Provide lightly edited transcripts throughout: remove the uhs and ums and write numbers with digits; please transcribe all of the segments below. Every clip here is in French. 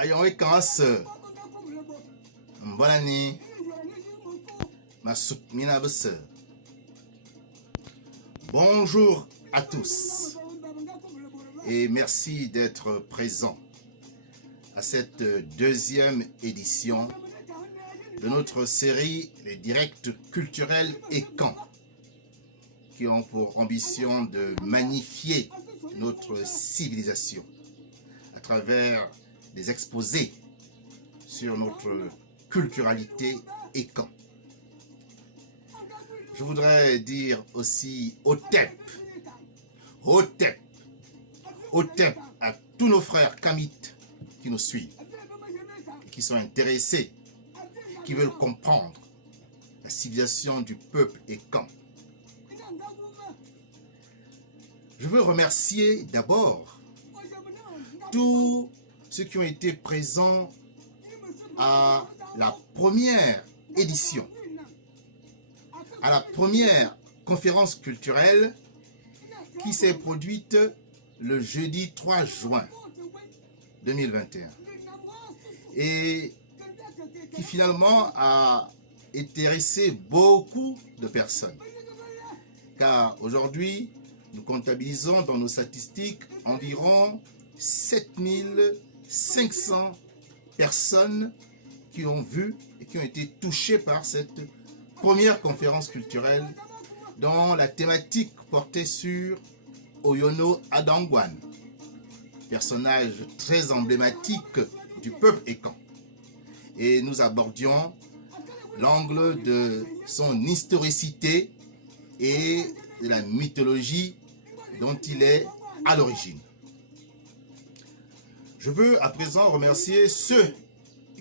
Ayon Kans, bonne année, ma soupe minabus. Bonjour à tous et merci d'être présents à cette deuxième édition de notre série Les directs culturels et camps, qui ont pour ambition de magnifier notre civilisation à travers des exposés sur notre culturalité et camp. Je voudrais dire aussi Otep à tous nos frères kamites qui nous suivent, qui sont intéressés, qui veulent comprendre la civilisation du peuple et camp. Je veux remercier d'abord tous ceux qui ont été présents à la première édition, à la première conférence culturelle qui s'est produite le jeudi 3 juin 2021 et qui finalement a intéressé beaucoup de personnes. Car aujourd'hui, nous comptabilisons dans nos statistiques environ 7500 personnes qui ont vu et qui ont été touchées par cette première conférence culturelle dont la thématique portait sur Oyono Adangwan, personnage très emblématique du peuple Ekan. Et nous abordions l'angle de son historicité et de la mythologie dont il est à l'origine. Je veux à présent remercier ceux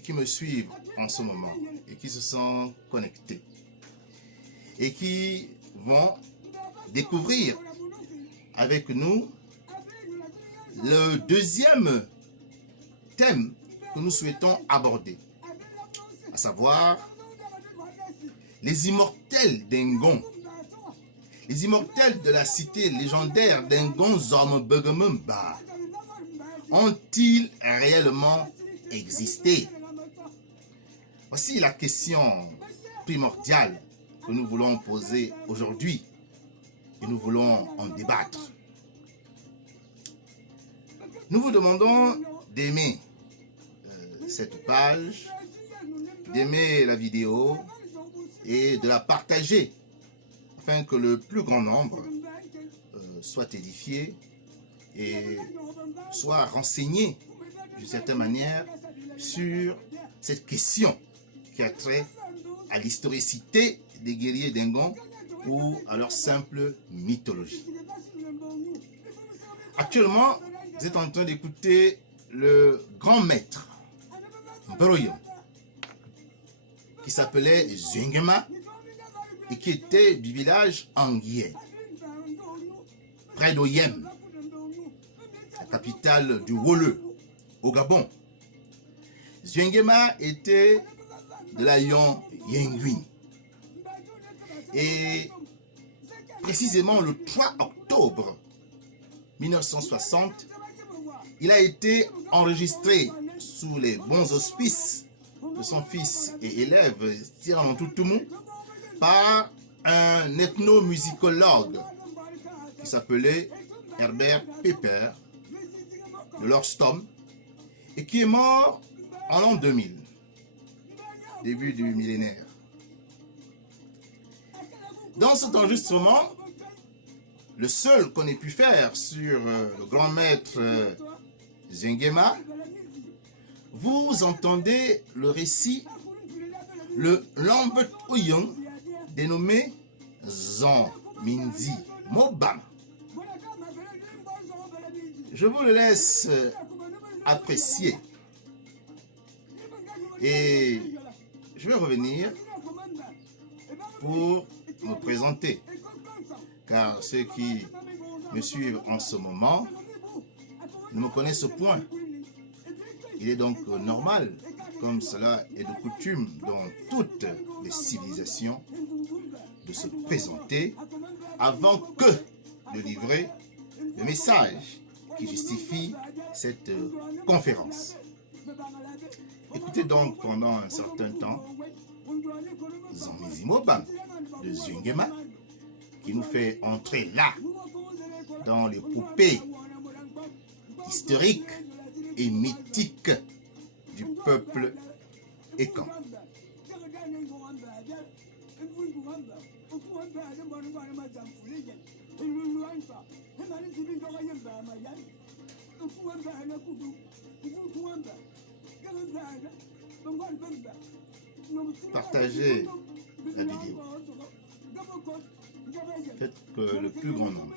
qui me suivent en ce moment et qui se sont connectés et qui vont découvrir avec nous le deuxième thème que nous souhaitons aborder, à savoir les immortels d'Engon. Les immortels de la cité légendaire d'Engon Zormbegemumba ont-ils réellement existé? Voici la question primordiale que nous voulons poser aujourd'hui et nous voulons en débattre. Nous vous demandons d'aimer cette page, d'aimer la vidéo et de la partager afin que le plus grand nombre soit édifié et soit renseigné d'une certaine manière sur cette question qui a trait à l'historicité des guerriers d'Engon ou à leur simple mythologie. Actuellement, vous êtes en train d'écouter le grand maître Mbroyo, qui s'appelait Zungema et qui était du village Anguié, près d'Oyem, la capitale du Woleu, au Gabon. Zungema était de la Yon Yengui. Et précisément le 3 octobre 1960, il a été enregistré sous les bons auspices de son fils et élève Tirano Toutoumou par un ethnomusicologue qui s'appelait Herbert Pepper de l'Orstom et qui est mort en l'an 2000, début du millénaire. Dans cet enregistrement, le seul qu'on ait pu faire sur le grand maître Zungema, vous entendez le récit, le Lambert Oyon, dénommé Zon Minzi Mobam. Je vous le laisse apprécier. Et je vais revenir pour me présenter, car ceux qui me suivent en ce moment ne me connaissent au point. Il est donc normal, comme cela est de coutume dans toutes les civilisations, de se présenter avant que de livrer le message qui justifie cette conférence. Écoutez donc pendant un certain temps Zambezi Mobam de Zungema qui nous fait entrer là dans les poupées historiques et mythiques du peuple Ekan. Partagez la vidéo. Faites que le plus grand nombre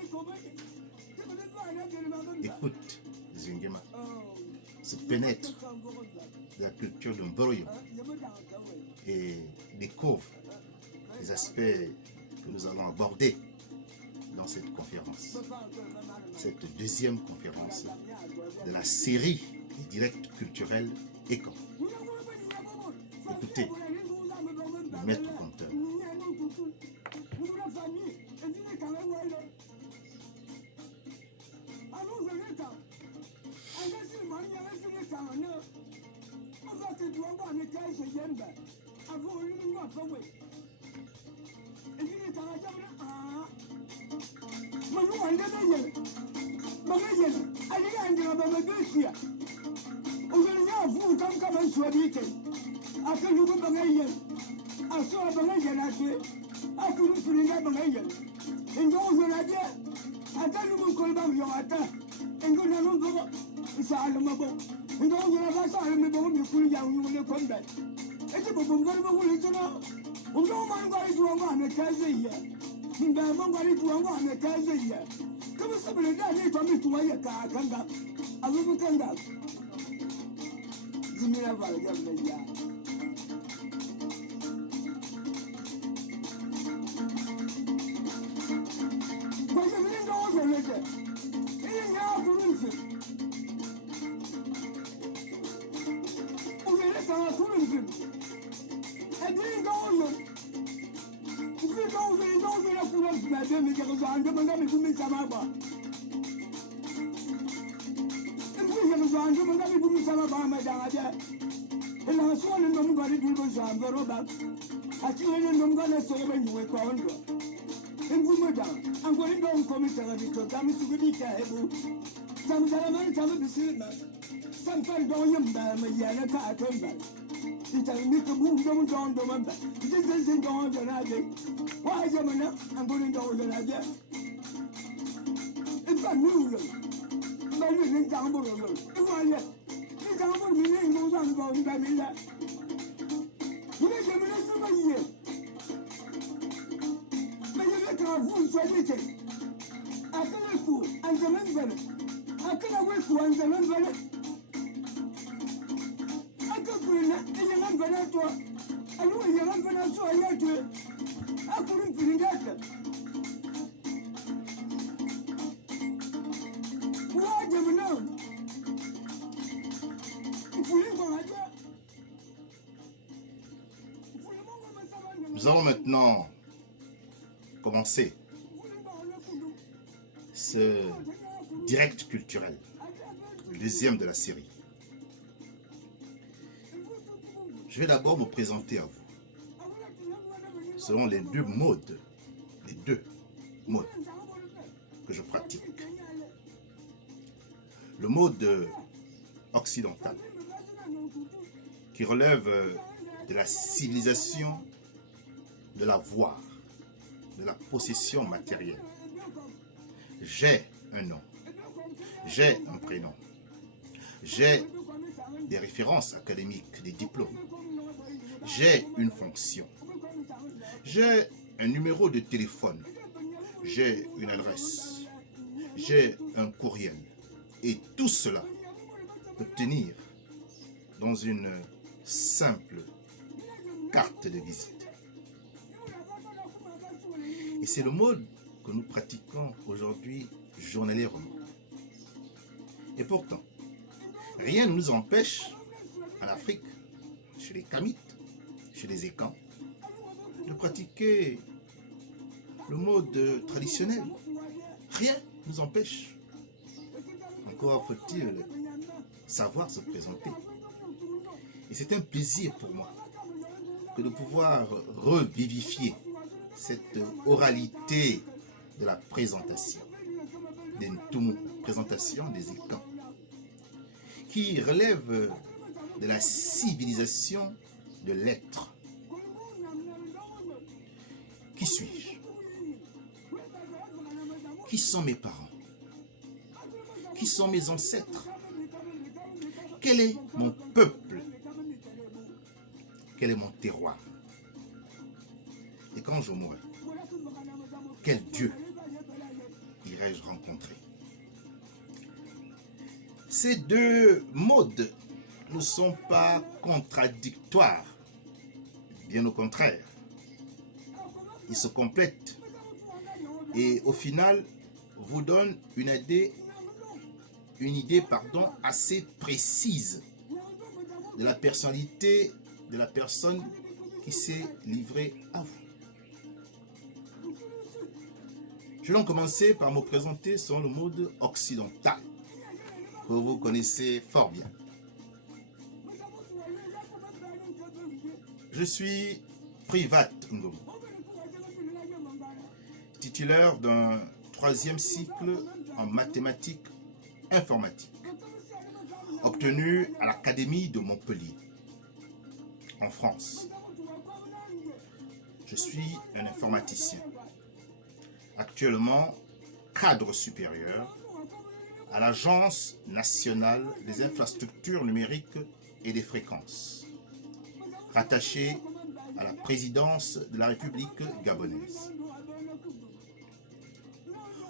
écoute Zungema, se pénètre de la culture de Mboroyo et découvre les aspects que nous allons aborder dans cette conférence. Cette deuxième conférence de la série des directs culturels Ekan. Écoutez, le maître conteur. Nous allons maintenant commencer ce direct culturel, le deuxième de la série. Je vais d'abord me présenter à vous, selon les deux modes que je pratique. Le mode occidental, qui relève de la civilisation de l'avoir, de la possession matérielle. J'ai un nom, j'ai un prénom, j'ai des références académiques, des diplômes, j'ai une fonction, j'ai un numéro de téléphone, j'ai une adresse, j'ai un courriel. Et tout cela peut tenir dans une simple carte de visite. Et c'est le mode que nous pratiquons aujourd'hui journalièrement. Et pourtant, rien ne nous empêche, en Afrique, chez les Kamites, chez les Ekans, de pratiquer le mode traditionnel. Rien ne nous empêche. Encore faut-il savoir se présenter. Et c'est un plaisir pour moi que de pouvoir revivifier cette oralité de la présentation, des Ntumu, présentation des Ekans, qui relève de la civilisation de l'être. Qui suis-je? Qui sont mes parents? Qui sont mes ancêtres? Quel est mon peuple? Quel est mon terroir? Et quand je mourrai, quel Dieu irai-je rencontrer? Ces deux modes ne sont pas contradictoires, bien au contraire. Ils se complètent et au final vous donnent une idée assez précise de la personnalité de la personne qui s'est livrée à vous. Je vais donc commencer par me présenter selon le mode occidental, que vous connaissez fort bien. Je suis Privat Ngom, titulaire d'un 3e cycle en mathématiques informatiques, obtenu à l'Académie de Montpellier, en France. Je suis un informaticien, actuellement cadre supérieur à l'Agence nationale des infrastructures numériques et des fréquences, rattaché à la présidence de la République gabonaise.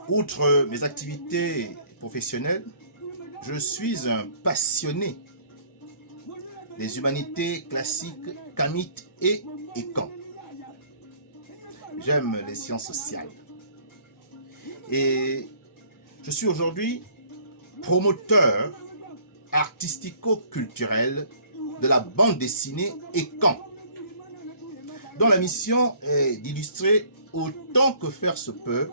Outre mes activités professionnelles, je suis un passionné des humanités classiques, kamites et Ekans. J'aime les sciences sociales. Et je suis aujourd'hui promoteur artistico-culturel de la bande dessinée Ekans, dont la mission est d'illustrer autant que faire se peut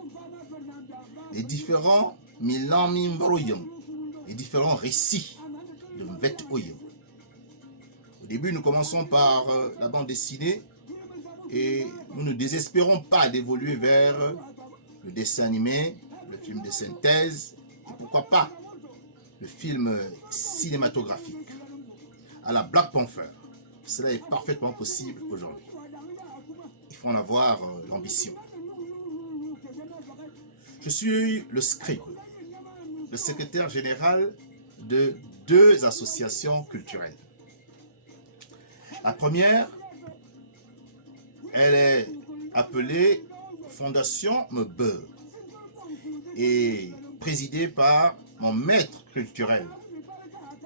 les différents les différents récits de Mvet Oyo. Au début, nous commençons par la bande dessinée et nous ne désespérons pas d'évoluer vers le dessin animé, le film de synthèse et pourquoi pas le film cinématographique à la Black Panther. Cela est parfaitement possible aujourd'hui. Il faut en avoir l'ambition. Je suis le scribe, le secrétaire général de 2 associations culturelles. La première, elle est appelée Fondation Mebeur et présidée par mon maître culturel,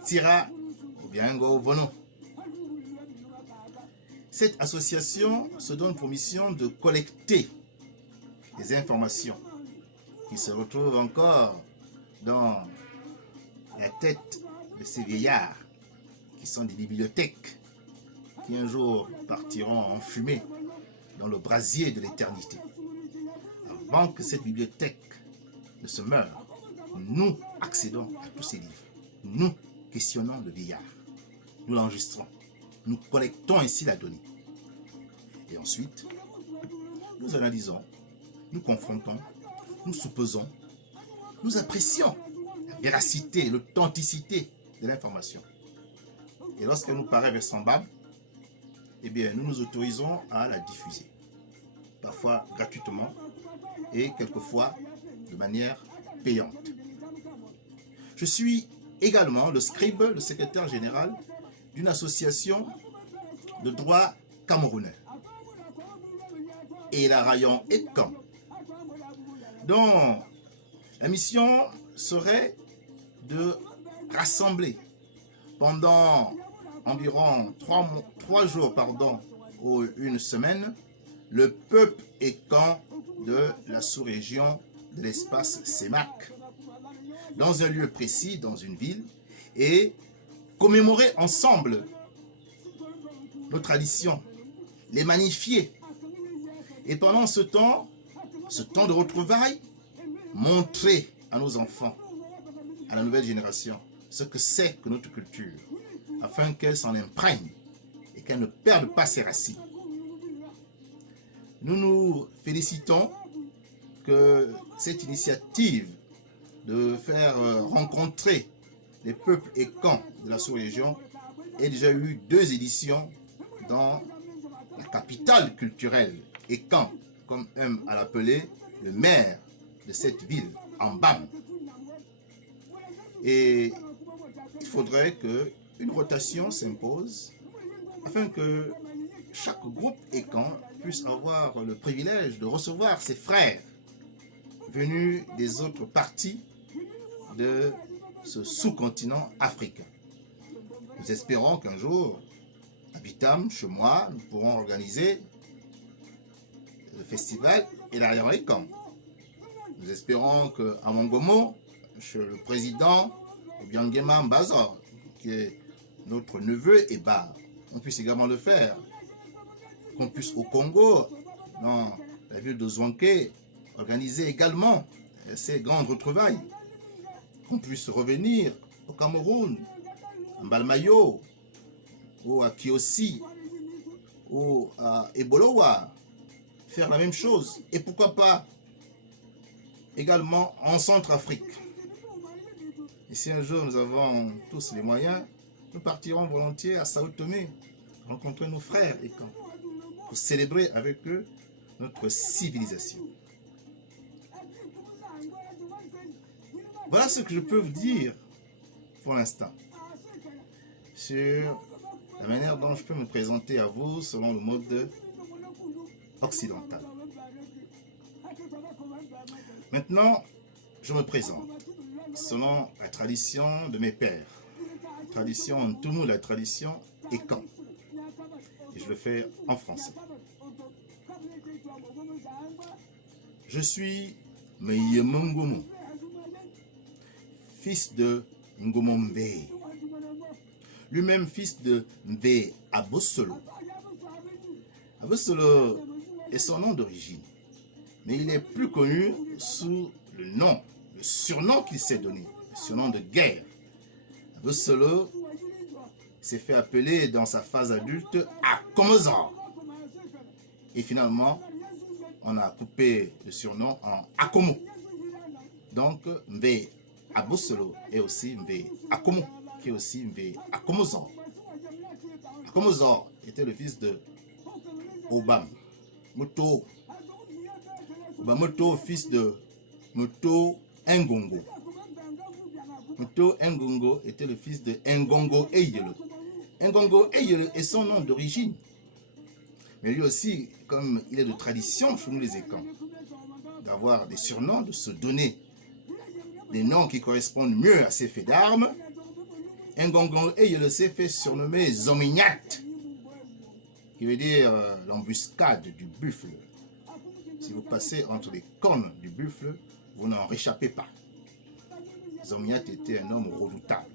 Tira Obiango Vono. Cette association se donne pour mission de collecter des informations qui se retrouvent encore dans la tête de ces vieillards qui sont des bibliothèques qui un jour partiront en fumée dans le brasier de l'éternité. Avant que cette bibliothèque ne se meure, nous accédons à tous ces livres. Nous questionnons le vieillard. Nous l'enregistrons. Nous collectons ainsi la donnée. Et ensuite, nous analysons, nous confrontons, nous soupesons, nous apprécions la véracité, l'authenticité de l'information. Et lorsqu'elle nous paraît vraisemblable, eh bien, nous nous autorisons à la diffuser. Parfois gratuitement et quelquefois de manière payante. Je suis également le scribe, le secrétaire général d'une association de droit camerounais et la rayon Ekans, dont la mission serait de rassembler pendant environ 3 jours ou une semaine le peuple Ekans de la sous-région de l'espace CEMAC dans un lieu précis, dans une ville, et commémorer ensemble nos traditions, les magnifier. Et pendant ce temps de retrouvailles, montrer à nos enfants, à la nouvelle génération, ce que c'est que notre culture, afin qu'elle s'en imprègne et qu'elle ne perde pas ses racines. Nous nous félicitons que cette initiative de faire rencontrer les peuples et camps de la sous-région ait déjà eu 2 éditions dans la capitale culturelle et camp, comme aime à l'appeler le maire de cette ville, Mbam. Et il faudrait qu'une rotation s'impose afin que chaque groupe et camp puisse avoir le privilège de recevoir ses frères venus des autres parties de ce sous-continent africain. Nous espérons qu'un jour, à Bitam, chez moi, nous pourrons organiser le festival et l'arrière camp. Nous espérons qu'à Mongomo, chez le président Biangema Mbazor, qui est notre neveu et bar, on puisse également le faire. Qu'on puisse au Congo, dans la ville de Zouanké, organiser également ces grandes retrouvailles. Qu'on puisse revenir au Cameroun, à Mbalmayo, ou à Kiossi, ou à Ebolowa, faire la même chose. Et pourquoi pas également en Centrafrique. Et si un jour nous avons tous les moyens, nous partirons volontiers à Sao Tomé, rencontrer nos frères et camps, pour célébrer avec eux notre civilisation. Voilà ce que je peux vous dire pour l'instant sur la manière dont je peux me présenter à vous selon le mode occidental. Maintenant, je me présente selon la tradition de mes pères, la tradition en tout la tradition Ekan. Et je le fais en français. Je suis Meye-Mongomo, fils de Ngomo Mbe, lui-même fils de Mbe Abosolo. Abosolo est son nom d'origine, mais il est plus connu sous le nom, le surnom qu'il s'est donné, le surnom de guerre. Abosolo s'est fait appeler dans sa phase adulte Akomozor. Et finalement, on a coupé le surnom en Akomo. Donc, Mbe Abosolo est aussi Mbe Akomo, qui est aussi Mbe Akomozor. Akomozor était le fils de Obam Moto. Obam Moto, fils de Moto Ngongo. Moto Ngongo était le fils de Ngongo Eyele. Ngongo Eyele est son nom d'origine. Mais lui aussi, comme il est de tradition chez nous les Ekans, d'avoir des surnoms, de se donner des noms qui correspondent mieux à ses faits d'armes, Ngongo Eyele s'est fait surnommer Zomignat, qui veut dire l'embuscade du buffle. Si vous passez entre les cornes du buffle, vous n'en réchappez pas. Zomiat était un homme redoutable.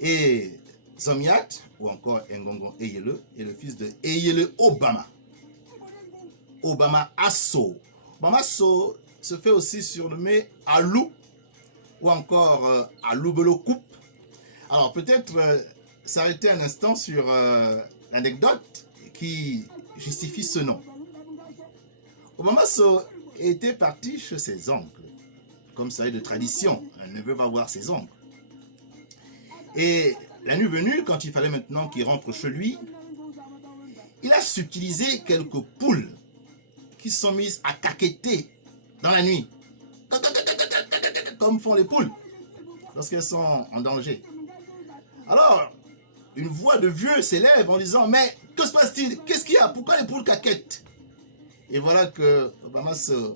Et Zomiat, ou encore Ngongo Eyele, est le fils de Eyele Obama. Obama Asso. Obama Asso se fait aussi surnommer Alou, ou encore Alou Belokoup. Alors peut-être s'arrêter un instant sur l'anecdote qui justifie ce nom. Obama Asso était parti chez ses oncles. Comme ça est de tradition, un neveu va voir ses oncles. Et la nuit venue, quand il fallait maintenant qu'il rentre chez lui, il a subtilisé quelques poules qui se sont mises à caqueter dans la nuit. Comme font les poules lorsqu'elles sont en danger. Alors, une voix de vieux s'élève en disant « Mais que se passe-t-il? Qu'est-ce qu'il y a? Pourquoi les poules caquettent ?» Et voilà que Obama se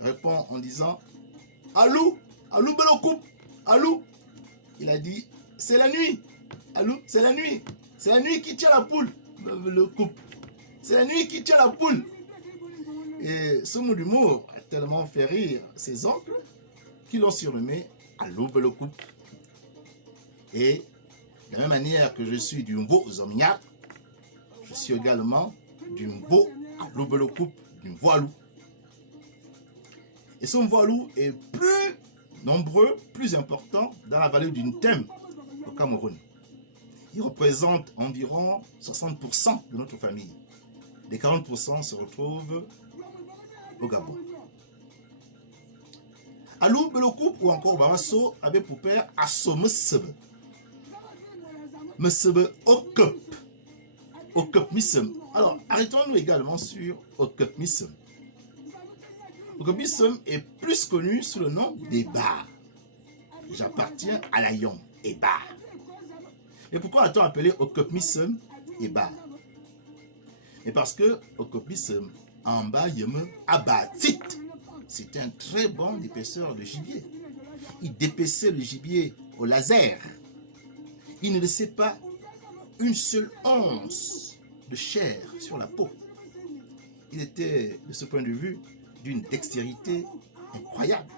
répond en disant « Alou, Alou Belokoup, Alou !» Il a dit « C'est la nuit, Alou, c'est la nuit. C'est la nuit qui tient la poule, le coupe. C'est la nuit qui tient la poule. » Et ce mot d'humour a tellement fait rire ses oncles qui l'ont surnommé Alou Belokoup. Et de la même manière que je suis du Mbo Zomiat, je suis également du Mbo Alou Belokoup, du Mvoalou. Et ce Mvoalou est plus nombreux, plus important dans la vallée du Ntem au Cameroun. Il représente environ 60% de notre famille. Les 40% se retrouvent au Gabon. Alou Belokoup ou encore Bamasso avait pour père Asso Msebe. Msebe Okup. Okup Missem. Alors, arrêtons-nous également sur Okup Missem. Okup Missem est plus connu sous le nom d'Eba. J'appartiens à l'Ayon, Eba. Et pourquoi a-t-on appelé Okup Missem Eba? Et parce que Okup Missem, en bas, il me abatit. C'était un très bon épaisseur de gibier. Il dépaissait le gibier au laser. Il ne laissait pas une seule once de chair sur la peau. Il était, de ce point de vue, d'une dextérité incroyable.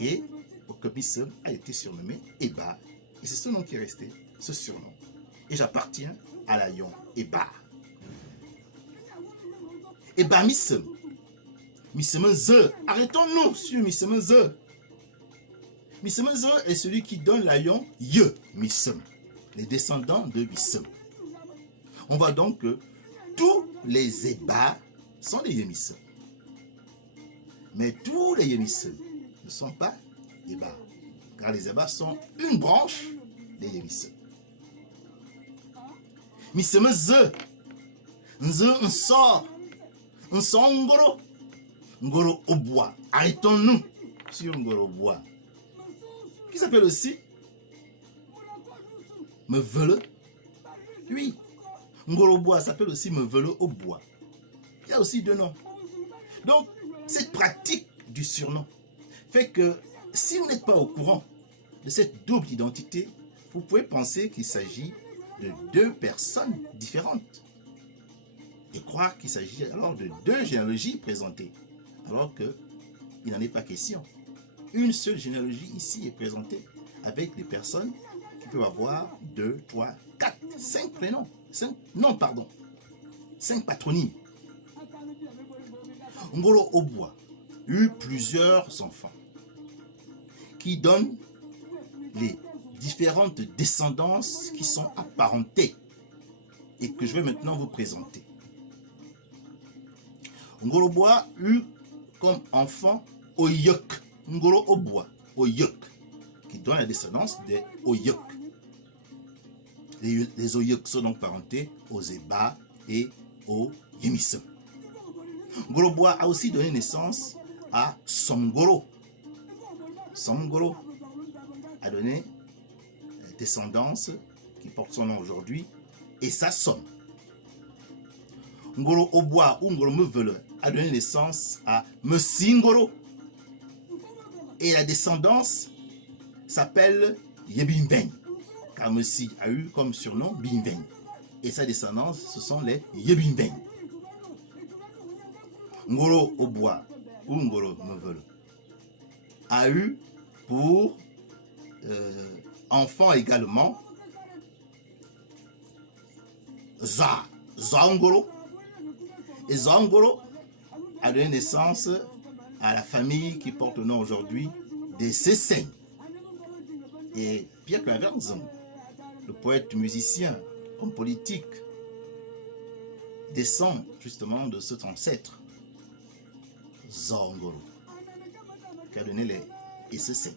Et Okup Missem a été surnommé Eba. Et c'est ce nom qui est resté, ce surnom. Et j'appartiens à l'Ayon Eba. Eba Missem. Missem Ze. Arrêtons-nous sur Missem Ze. Missem Ze est celui qui donne l'Ayon Ye Missem. Les descendants de Missem. On voit donc que tous les Eba sont des Yemissem. Mais tous les Yemissem ne sont pas Eba. Car les Eba sont une branche des Yemissem. Missem Ze. Nze Nsor. Nsor Ngoro. Ngoro Obois. Arrêtons-nous sur Ngoro Obois. Qui s'appelle aussi Mevele. Oui. Ngoro Obois s'appelle aussi Mevele Obois. Il y a aussi deux noms. Donc, cette pratique du surnom fait que si vous n'êtes pas au courant de cette double identité, vous pouvez penser qu'il s'agit de deux personnes différentes et croire qu'il s'agit alors de deux généalogies présentées, alors qu'il n'en est pas question. Une seule généalogie ici est présentée avec des personnes qui peuvent avoir 2, 3, 4, 5 prénoms. 5 patronymes. Ngoro Obois eut plusieurs enfants qui donnent les différentes descendances qui sont apparentées et que je vais maintenant vous présenter. Ngoro Obois eut comme enfant Oyok. Ngoro Obois, Oyok, qui donne la descendance des Oyok. Les Oyok sont donc parentés aux Eba et aux Yemissem. Ngoro Obois a aussi donné naissance à Somgoro. Somgoro a donné descendance qui porte son nom aujourd'hui et sa somme. Ngoro Obois ou Ngoro Mevele a donné naissance à Msingoro et la descendance s'appelle Yebimben car Messi a eu comme surnom Bimben et sa descendance ce sont les Yebimben. Ngoro Obois ou Ngoro Mevele a eu pour enfant également Zangoro. Et Zangoro a donné naissance à la famille qui porte le nom aujourd'hui des Sessènes. Et Pierre Claver Nzongo, le poète musicien, homme politique, descend justement de cet ancêtre, Zangoro, qui a donné les Sessènes.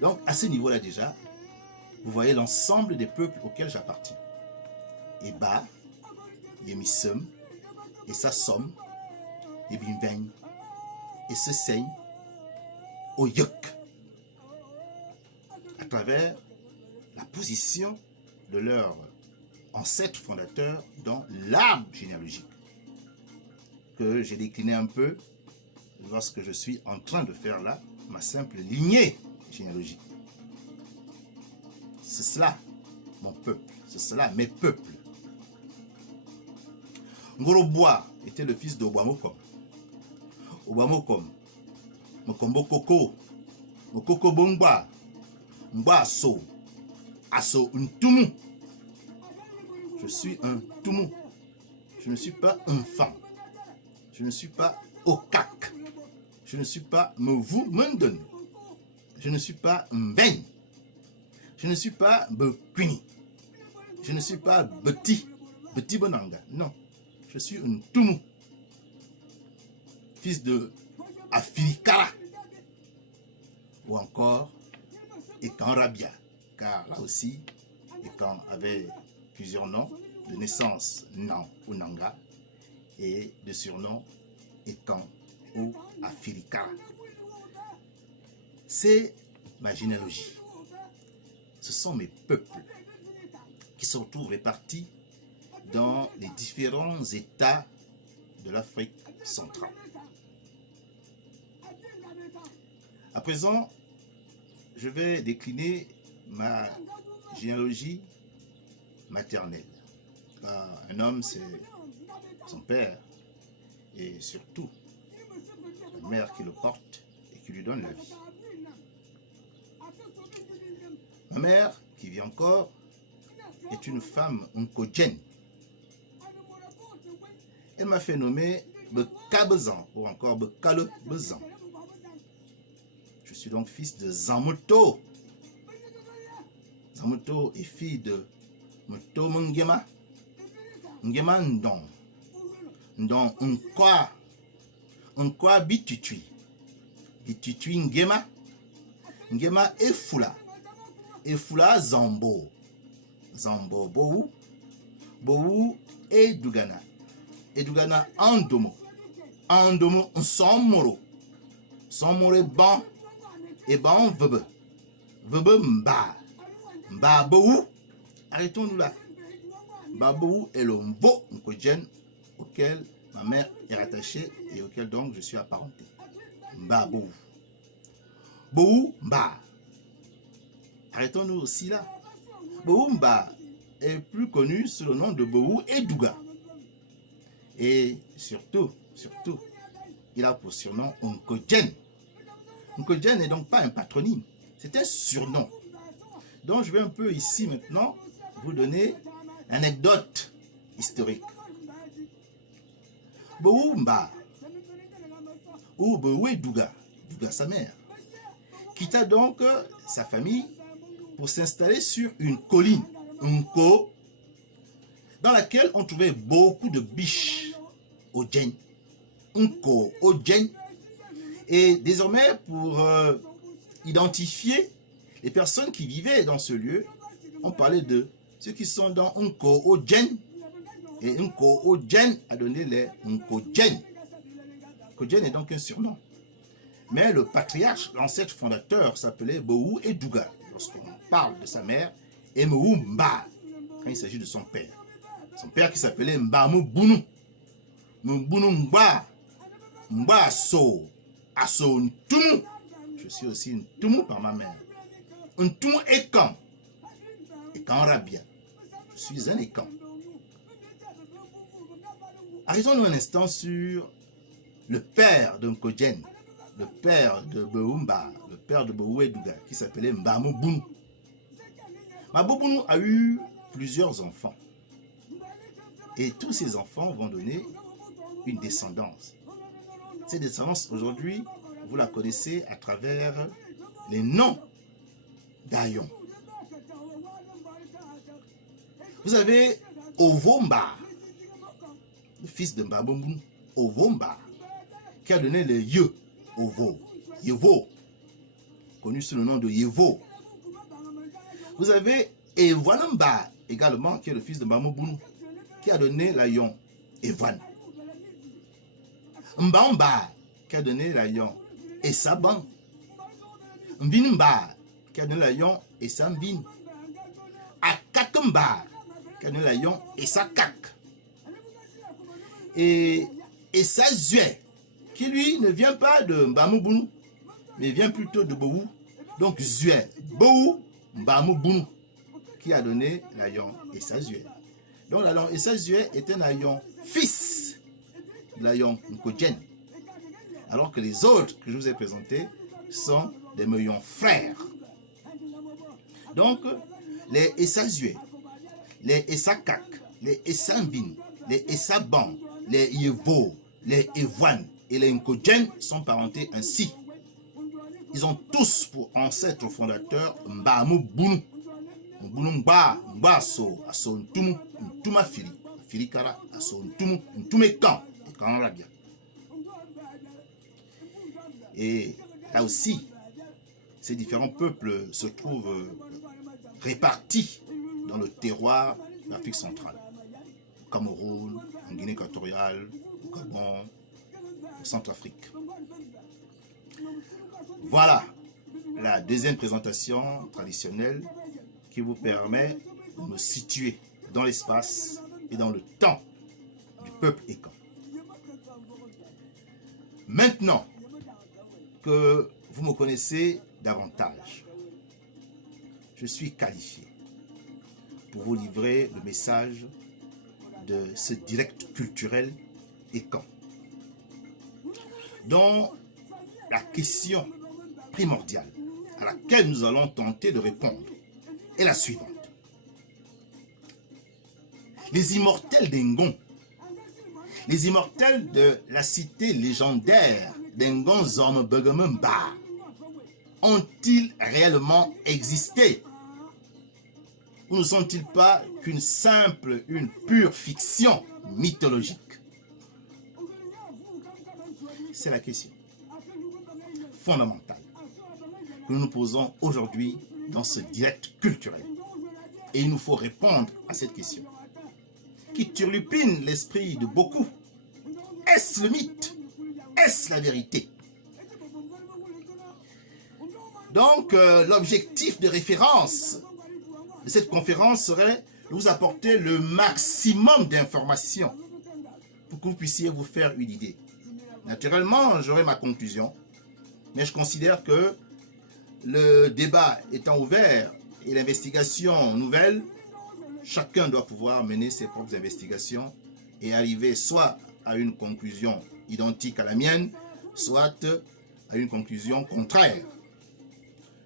Donc, à ce niveau-là déjà, vous voyez l'ensemble des peuples auxquels j'appartiens. Eba, Yemissem, et sa somme, Yebimben, et Sessène, Oyok, à travers la position de leur ancêtre fondateur dans l'arbre généalogique, que j'ai décliné un peu lorsque je suis en train de faire là ma simple lignée généalogique. C'est cela mon peuple, c'est cela mes peuples. Ngoro Obois était le fils d'Oboamokom. Oboamokom, Mokombo Koko, Mokoko Bongba, Mba Asso, Asso Ntumu. Je suis un Tumu. Je ne suis pas un fan. Je ne suis pas Okak. Je ne suis pas Mvu Menden. Je ne suis pas Mben. Je ne suis pas Bekwini. Je ne suis pas Beti Bonanga. Non, je suis un Tumu, fils de Afirikara, ou encore Ekan Rabia, car là aussi, Ekan avait plusieurs noms de naissance, Nan ou Nanga, et de surnom Ekan ou Afirikara. C'est ma généalogie. Ce sont mes peuples qui se retrouvent répartis dans les différents États de l'Afrique centrale. À présent, je vais décliner ma généalogie maternelle. Un homme, c'est son père et surtout la mère qui le porte et qui lui donne la vie. Ma mère, qui vit encore, est une femme Nkodjen. Elle m'a fait nommer Bekabezan ou encore Bekalebezan. Je suis donc fils de Zamoto. Zamoto est fille de Moto Ngema. Ngema Ndon. Ndon Nkwa Bitutui. Bitutui Ngema. Ngema Efula. Efula Zambo. Zambo Bowu. Bowu Edugana. Edugana Andomo. Andomo Nsomoro. Somoro Ban. Et ben Vebe. Vebe Mba. Mba Bowu. Arrêtons-nous là. Mba Bowu est le Mbo Nkodjen auquel ma mère est rattachée et auquel donc je suis apparenté. Mba Bowu. Bowu Mba. Arrêtons-nous aussi là. Bowu Mba est plus connu sous le nom de Bowu Edouga. Et surtout, il a pour surnom Nkodjen. Nkodjen n'est donc pas un patronyme, c'est un surnom. Donc je vais un peu ici maintenant vous donner une anecdote historique. Bowu Mba, ou Bowu Edouga, Douga sa mère, quitta donc sa famille pour s'installer sur une colline, Nko, dans laquelle on trouvait beaucoup de biches au djen, Nko au djen. Et désormais, pour identifier les personnes qui vivaient dans ce lieu, on parlait de ceux qui sont dans Nko Odjen. Et Nko Odjen a donné les Nkodjen. Nkodjen est donc un surnom. Mais le patriarche, l'ancêtre fondateur, s'appelait Bowu Edouga, lorsqu'on parle de sa mère, et Bowu Mba, quand il s'agit de son père. Son père qui s'appelait Mbamu Bunu. Mbunu Mba. Mba So. Asso Ntumu. Je suis aussi une Tumu par ma mère. Ntumu Ekan. Ekan Rabia. Je suis un Ekan. Arrêtons-nous un instant sur le père de Nkodjen, le père de Boumba, le père de Bowu Edouga, qui s'appelait Mbamu Bunu. Mbamu Bunu a eu plusieurs enfants. Et tous ces enfants vont donner une descendance. Cette descendance, aujourd'hui, vous la connaissez à travers les noms d'Ayon. Vous avez Ovomba, le fils de Mbamu Ovomba, qui a donné le Ye, Ovo, Yevo, connu sous le nom de Yevo. Vous avez Evanamba également, qui est le fils de Mbamu, qui a donné l'Ayon, Evan. Mbamba, qui a donné l'Ayon, Esaban. Mbinba, qui a donné l'Ayon, Esambin. Akakamba, qui a donné l'Ayon, Esakak. Et Esazue, qui lui ne vient pas de Mbamubunu, mais vient plutôt de Bowu. Donc Zue, Bowu, Mbamubunu, qui a donné l'Ayon, Esazue. Donc l'Ayon Esazue est un Ayon fils de l'Ayon Nkodjen. Alors que les autres que je vous ai présentés sont des Meillons frères. Donc, les Esazue, les Esakak, les Esambin, les Esaban, les Yevo, les Evan et les Nkodjen sont parentés ainsi. Ils ont tous pour ancêtre fondateur Mbamu Bunu. mbulumba mbaso aso ntumu ntuma fili kara aso ntumu ntume kan bien. Et là aussi, ces différents peuples se trouvent répartis dans le terroir de l'Afrique centrale. Au Cameroun, en Guinée équatoriale, au Gabon, au Centrafrique. Voilà la deuxième présentation traditionnelle qui vous permet de me situer dans l'espace et dans le temps du peuple Ekan. Maintenant que vous me connaissez davantage, je suis qualifié pour vous livrer le message de ce direct culturel Ekan, dont la question primordiale à laquelle nous allons tenter de répondre est la suivante. Les immortels d'Engon, les immortels de la cité légendaire d'Engon Zorn Begememba, ont-ils réellement existé? Ou ne sont-ils pas qu'une simple, une pure fiction mythologique? C'est la question fondamentale que nous nous posons aujourd'hui dans ce direct culturel. Et il nous faut répondre à cette question qui turlupine l'esprit de beaucoup. Est-ce le mythe? Est-ce la vérité? Donc, l'objectif de référence de cette conférence serait de vous apporter le maximum d'informations pour que vous puissiez vous faire une idée. Naturellement, j'aurai ma conclusion, mais je considère que le débat étant ouvert et l'investigation nouvelle, chacun doit pouvoir mener ses propres investigations et arriver soit à une conclusion identique à la mienne, soit à une conclusion contraire.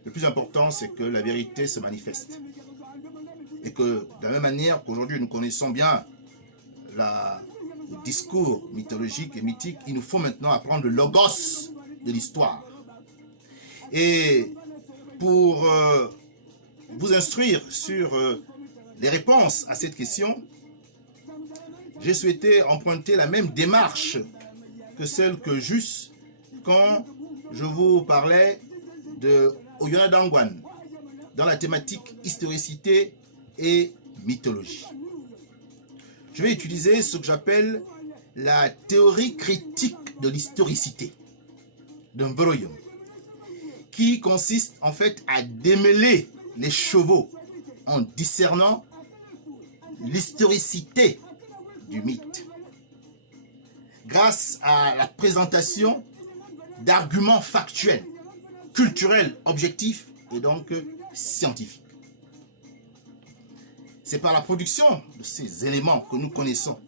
Le plus important, c'est que la vérité se manifeste. Et que, de la même manière qu'aujourd'hui nous connaissons bien le discours mythologique et mythique, il nous faut maintenant apprendre le logos de l'histoire. Et pour vous instruire sur les réponses à cette question, j'ai souhaité emprunter la même démarche que celle que j'eus quand je vous parlais de Oyonnax Dangwan dans la thématique historicité et mythologie. Je vais utiliser ce que j'appelle la théorie critique de l'historicité d'un Vroyum, qui consiste en fait à démêler les chevaux en discernant l'historicité du mythe grâce à la présentation d'arguments factuels, culturels, objectifs et donc scientifiques. C'est par la production de ces éléments que nous connaissons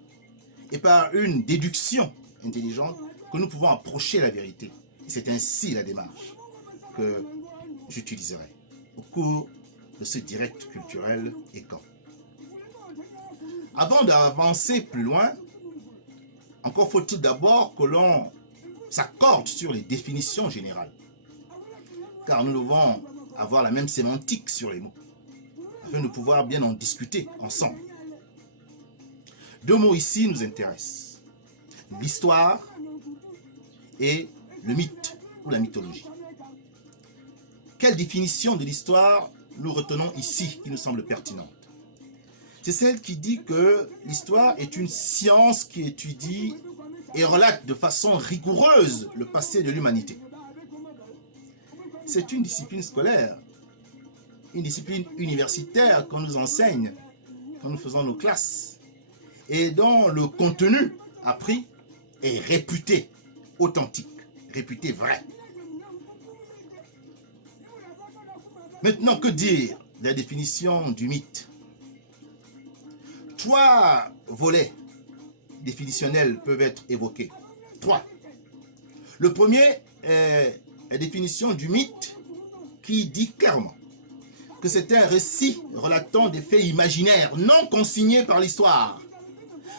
et par une déduction intelligente que nous pouvons approcher la vérité. C'est ainsi la démarche que j'utiliserai au cours de ce direct culturel Ekan. Avant d'avancer plus loin, encore faut-il d'abord que l'on s'accorde sur les définitions générales, car nous devons avoir la même sémantique sur les mots, afin de pouvoir bien en discuter ensemble. Deux mots ici nous intéressent, l'histoire et le mythe ou la mythologie. Quelle définition de l'histoire nous retenons ici qui nous semble pertinente? C'est celle qui dit que l'histoire est une science qui étudie et relate de façon rigoureuse le passé de l'humanité. C'est une discipline scolaire, une discipline universitaire qu'on nous enseigne quand nous faisons nos classes et dont le contenu appris est réputé authentique, réputé vrai. Maintenant, que dire de la définition du mythe? Trois volets définitionnels peuvent être évoqués. Trois. Le premier est la définition du mythe qui dit clairement que c'est un récit relatant des faits imaginaires non consignés par l'histoire,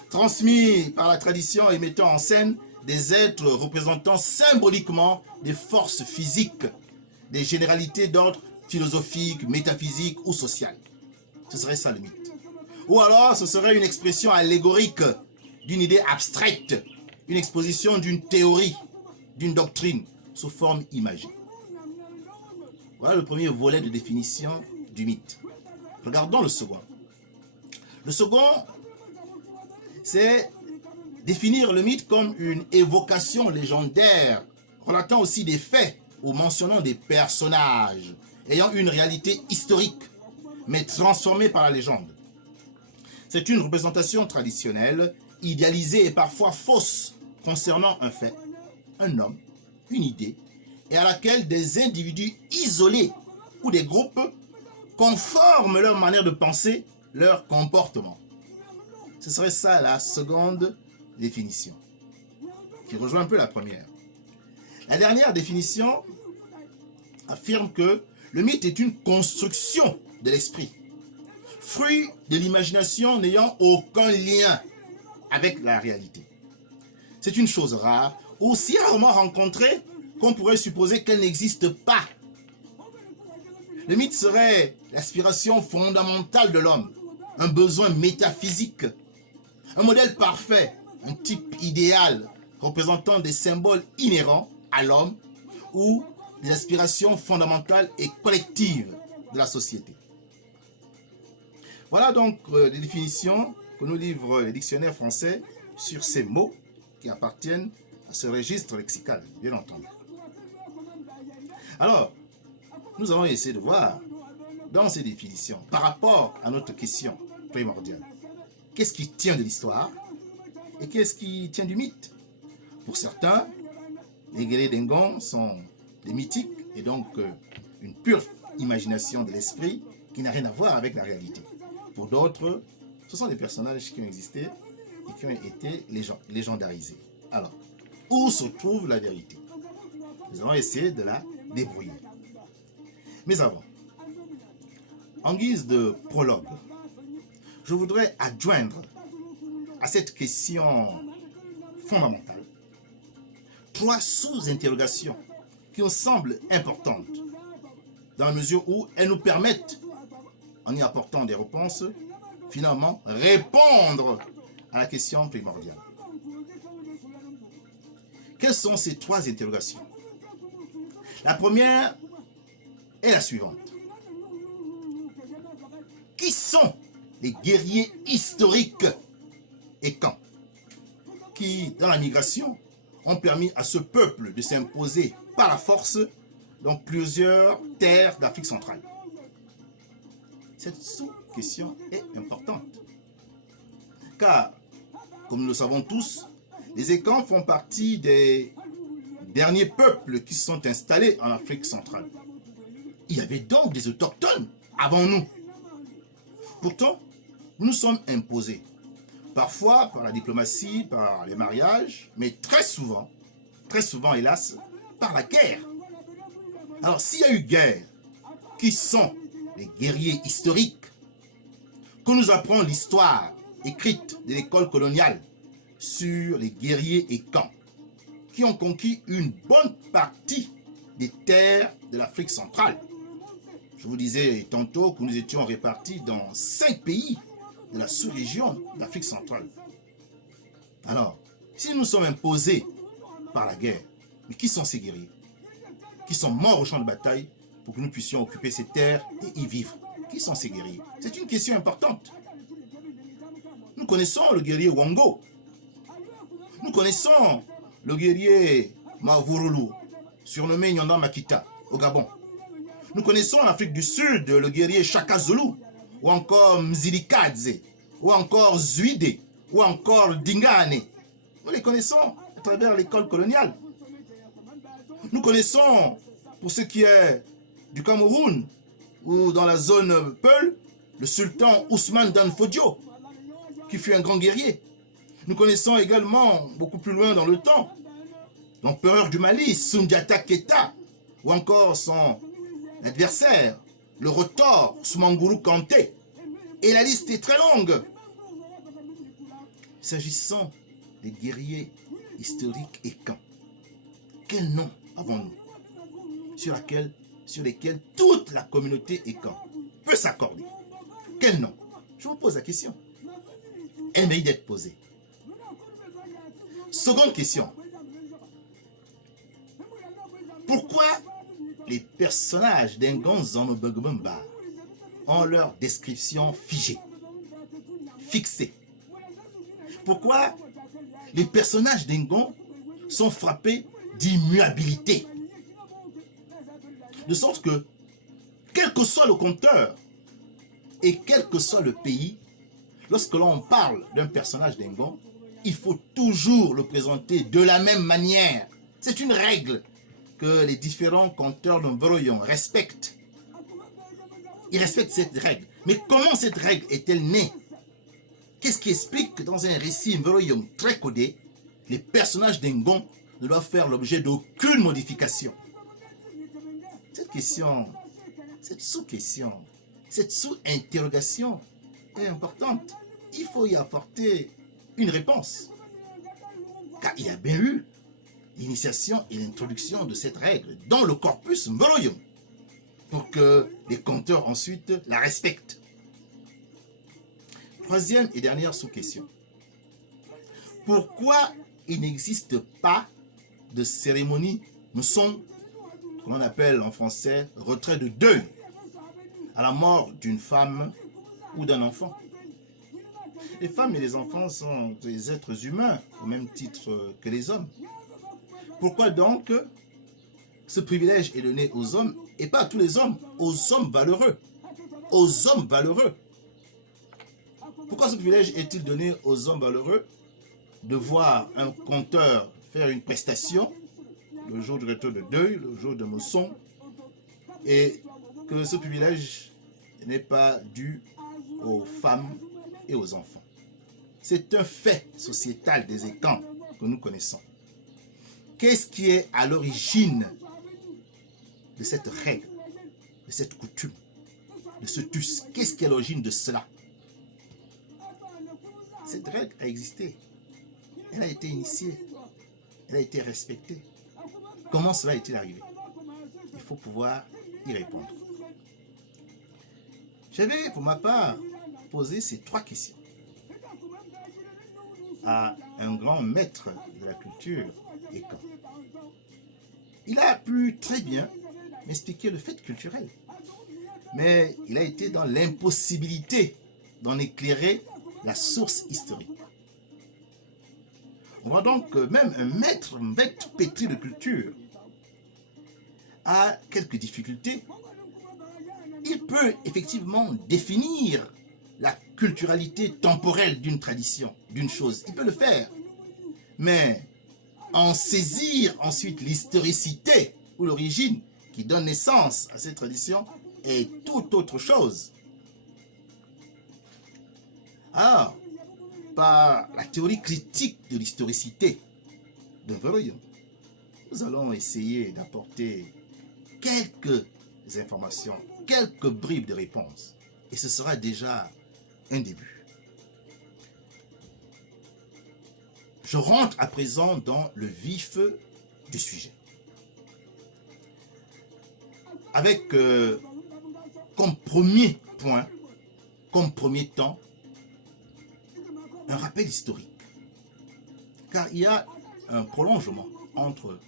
transmis par la tradition et mettant en scène des êtres représentant symboliquement des forces physiques, des généralités d'ordre philosophique, métaphysique ou social. Ce serait ça le mythe. Ou alors, ce serait une expression allégorique d'une idée abstraite, une exposition d'une théorie, d'une doctrine, sous forme imagée. Voilà le premier volet de définition du mythe. Regardons le second. Le second, c'est définir le mythe comme une évocation légendaire, relatant aussi des faits ou mentionnant des personnages ayant une réalité historique, mais transformée par la légende. C'est une représentation traditionnelle, idéalisée et parfois fausse concernant un fait, un homme, une idée, et à laquelle des individus isolés ou des groupes conforment leur manière de penser, leur comportement. Ce serait ça la seconde définition, qui rejoint un peu la première. La dernière définition affirme que le mythe est une construction de l'esprit, fruit de l'imagination n'ayant aucun lien avec la réalité. C'est une chose rare, aussi rarement rencontrée qu'on pourrait supposer qu'elle n'existe pas. Le mythe serait l'aspiration fondamentale de l'homme, un besoin métaphysique, un modèle parfait, un type idéal représentant des symboles inhérents à l'homme ou des aspirations fondamentales et collectives de la société. Voilà donc les définitions que nous livrent les dictionnaires français sur ces mots qui appartiennent à ce registre lexical, bien entendu. Alors, nous allons essayer de voir dans ces définitions, par rapport à notre question primordiale, qu'est-ce qui tient de l'histoire et qu'est-ce qui tient du mythe. Pour certains, les guerriers d'Engon sont des mythiques et donc une pure imagination de l'esprit qui n'a rien à voir avec la réalité. Pour d'autres, ce sont des personnages qui ont existé et qui ont été légendarisés. Alors, où se trouve la vérité? Nous allons essayer de la débrouiller. Mais avant, en guise de prologue, je voudrais adjoindre à cette question fondamentale 3 sous-interrogations qui nous semblent importantes dans la mesure où elles nous permettent, en y apportant des réponses, finalement répondre à la question primordiale. Quelles sont ces 3 interrogations? La première est la suivante. Qui sont les guerriers historiques et quand, qui, dans la migration, ont permis à ce peuple de s'imposer par la force dans plusieurs terres d'Afrique centrale? Cette sous-question est importante. Car, comme nous le savons tous, les Ekans font partie des derniers peuples qui se sont installés en Afrique centrale. Il y avait donc des autochtones avant nous. Pourtant, nous nous sommes imposés, parfois par la diplomatie, par les mariages, mais très souvent hélas, par la guerre. Alors s'il y a eu guerre, qui sont les guerriers historiques que nous apprend l'histoire écrite de l'école coloniale sur les guerriers et camps qui ont conquis une bonne partie des terres de l'Afrique centrale? Je vous disais tantôt que nous étions répartis dans 5 pays de la sous-région d'Afrique centrale. Alors, si nous sommes imposés par la guerre, mais qui sont ces guerriers? Qui sont morts au champ de bataille pour que nous puissions occuper ces terres et y vivre? Qui sont ces guerriers? C'est une question importante. Nous connaissons le guerrier Wango. Nous connaissons le guerrier Mavurulu, surnommé Nyanda Makita, au Gabon. Nous connaissons en Afrique du Sud le guerrier Shaka Zulu, ou encore Mzilikadze, ou encore Zuide, ou encore Dingane. Nous les connaissons à travers l'école coloniale. Nous connaissons, pour ce qui est du Cameroun, ou dans la zone Peul, le sultan Ousmane Dan Fodio, qui fut un grand guerrier. Nous connaissons également, beaucoup plus loin dans le temps, l'empereur du Mali, Sundiata Keita, ou encore son adversaire, le Rotor Soumanguru Kanté. Et la liste est très longue. S'agissant des guerriers historiques et camps, quel nom avons-nous sur lesquels toute la communauté et camp peut s'accorder? Quel nom? Je vous pose la question. Elle mérite d'être posée. Seconde question. Pourquoi les personnages d'Engon Zanobegbemba ont leur description figée, fixée? Pourquoi les personnages d'Engon sont frappés d'immuabilité? De sorte que, quel que soit le conteur et quel que soit le pays, lorsque l'on parle d'un personnage d'Engon, il faut toujours le présenter de la même manière. C'est une règle que les différents conteurs de Mvoroyong respectent. Ils respectent cette règle. Mais comment cette règle est-elle née? Qu'est-ce qui explique que dans un récit Mvoroyong très codé, les personnages d'Engon ne doivent faire l'objet d'aucune modification? Cette question, cette sous-question, cette sous-interrogation est importante. Il faut y apporter une réponse. Car il y a bien eu l'initiation et l'introduction de cette règle dans le corpus Mvoroyong pour que les conteurs ensuite la respectent. Troisième et dernière sous-question. Pourquoi il n'existe pas de cérémonie Msong, qu'on appelle en français retrait de deuil, à la mort d'une femme ou d'un enfant? Les femmes et les enfants sont des êtres humains au même titre que les hommes. Pourquoi donc ce privilège est donné aux hommes et pas à tous les hommes, aux hommes valeureux? Aux hommes valeureux. Pourquoi ce privilège est-il donné aux hommes valeureux de voir un conteur faire une prestation le jour du retour de deuil, le jour de Msong, et que ce privilège n'est pas dû aux femmes et aux enfants? C'est un fait sociétal des écans que nous connaissons. Qu'est-ce qui est à l'origine de cette règle, de cette coutume, de ce tus? Qu'est-ce qui est à l'origine de cela? Cette règle a existé. Elle a été initiée. Elle a été respectée. Comment cela est-il arrivé? Il faut pouvoir y répondre. J'avais, pour ma part, posé ces trois questions à un grand maître de la culture, Ekan. Il a pu très bien m'expliquer le fait culturel, mais il a été dans l'impossibilité d'en éclairer la source historique. On voit donc que même un maître pétri de culture a quelques difficultés. Il peut effectivement définir la culturalité temporelle d'une tradition, d'une chose. Il peut le faire. Mais en saisir ensuite l'historicité ou l'origine qui donne naissance à cette tradition est tout autre chose. Alors, par la théorie critique de l'historicité de Mvoroyong, nous allons essayer d'apporter quelques informations, quelques bribes de réponses. Et ce sera déjà un début. Je rentre à présent dans le vif du sujet. Avec comme premier point, comme premier temps, un rappel historique. Car il y a un prolongement entre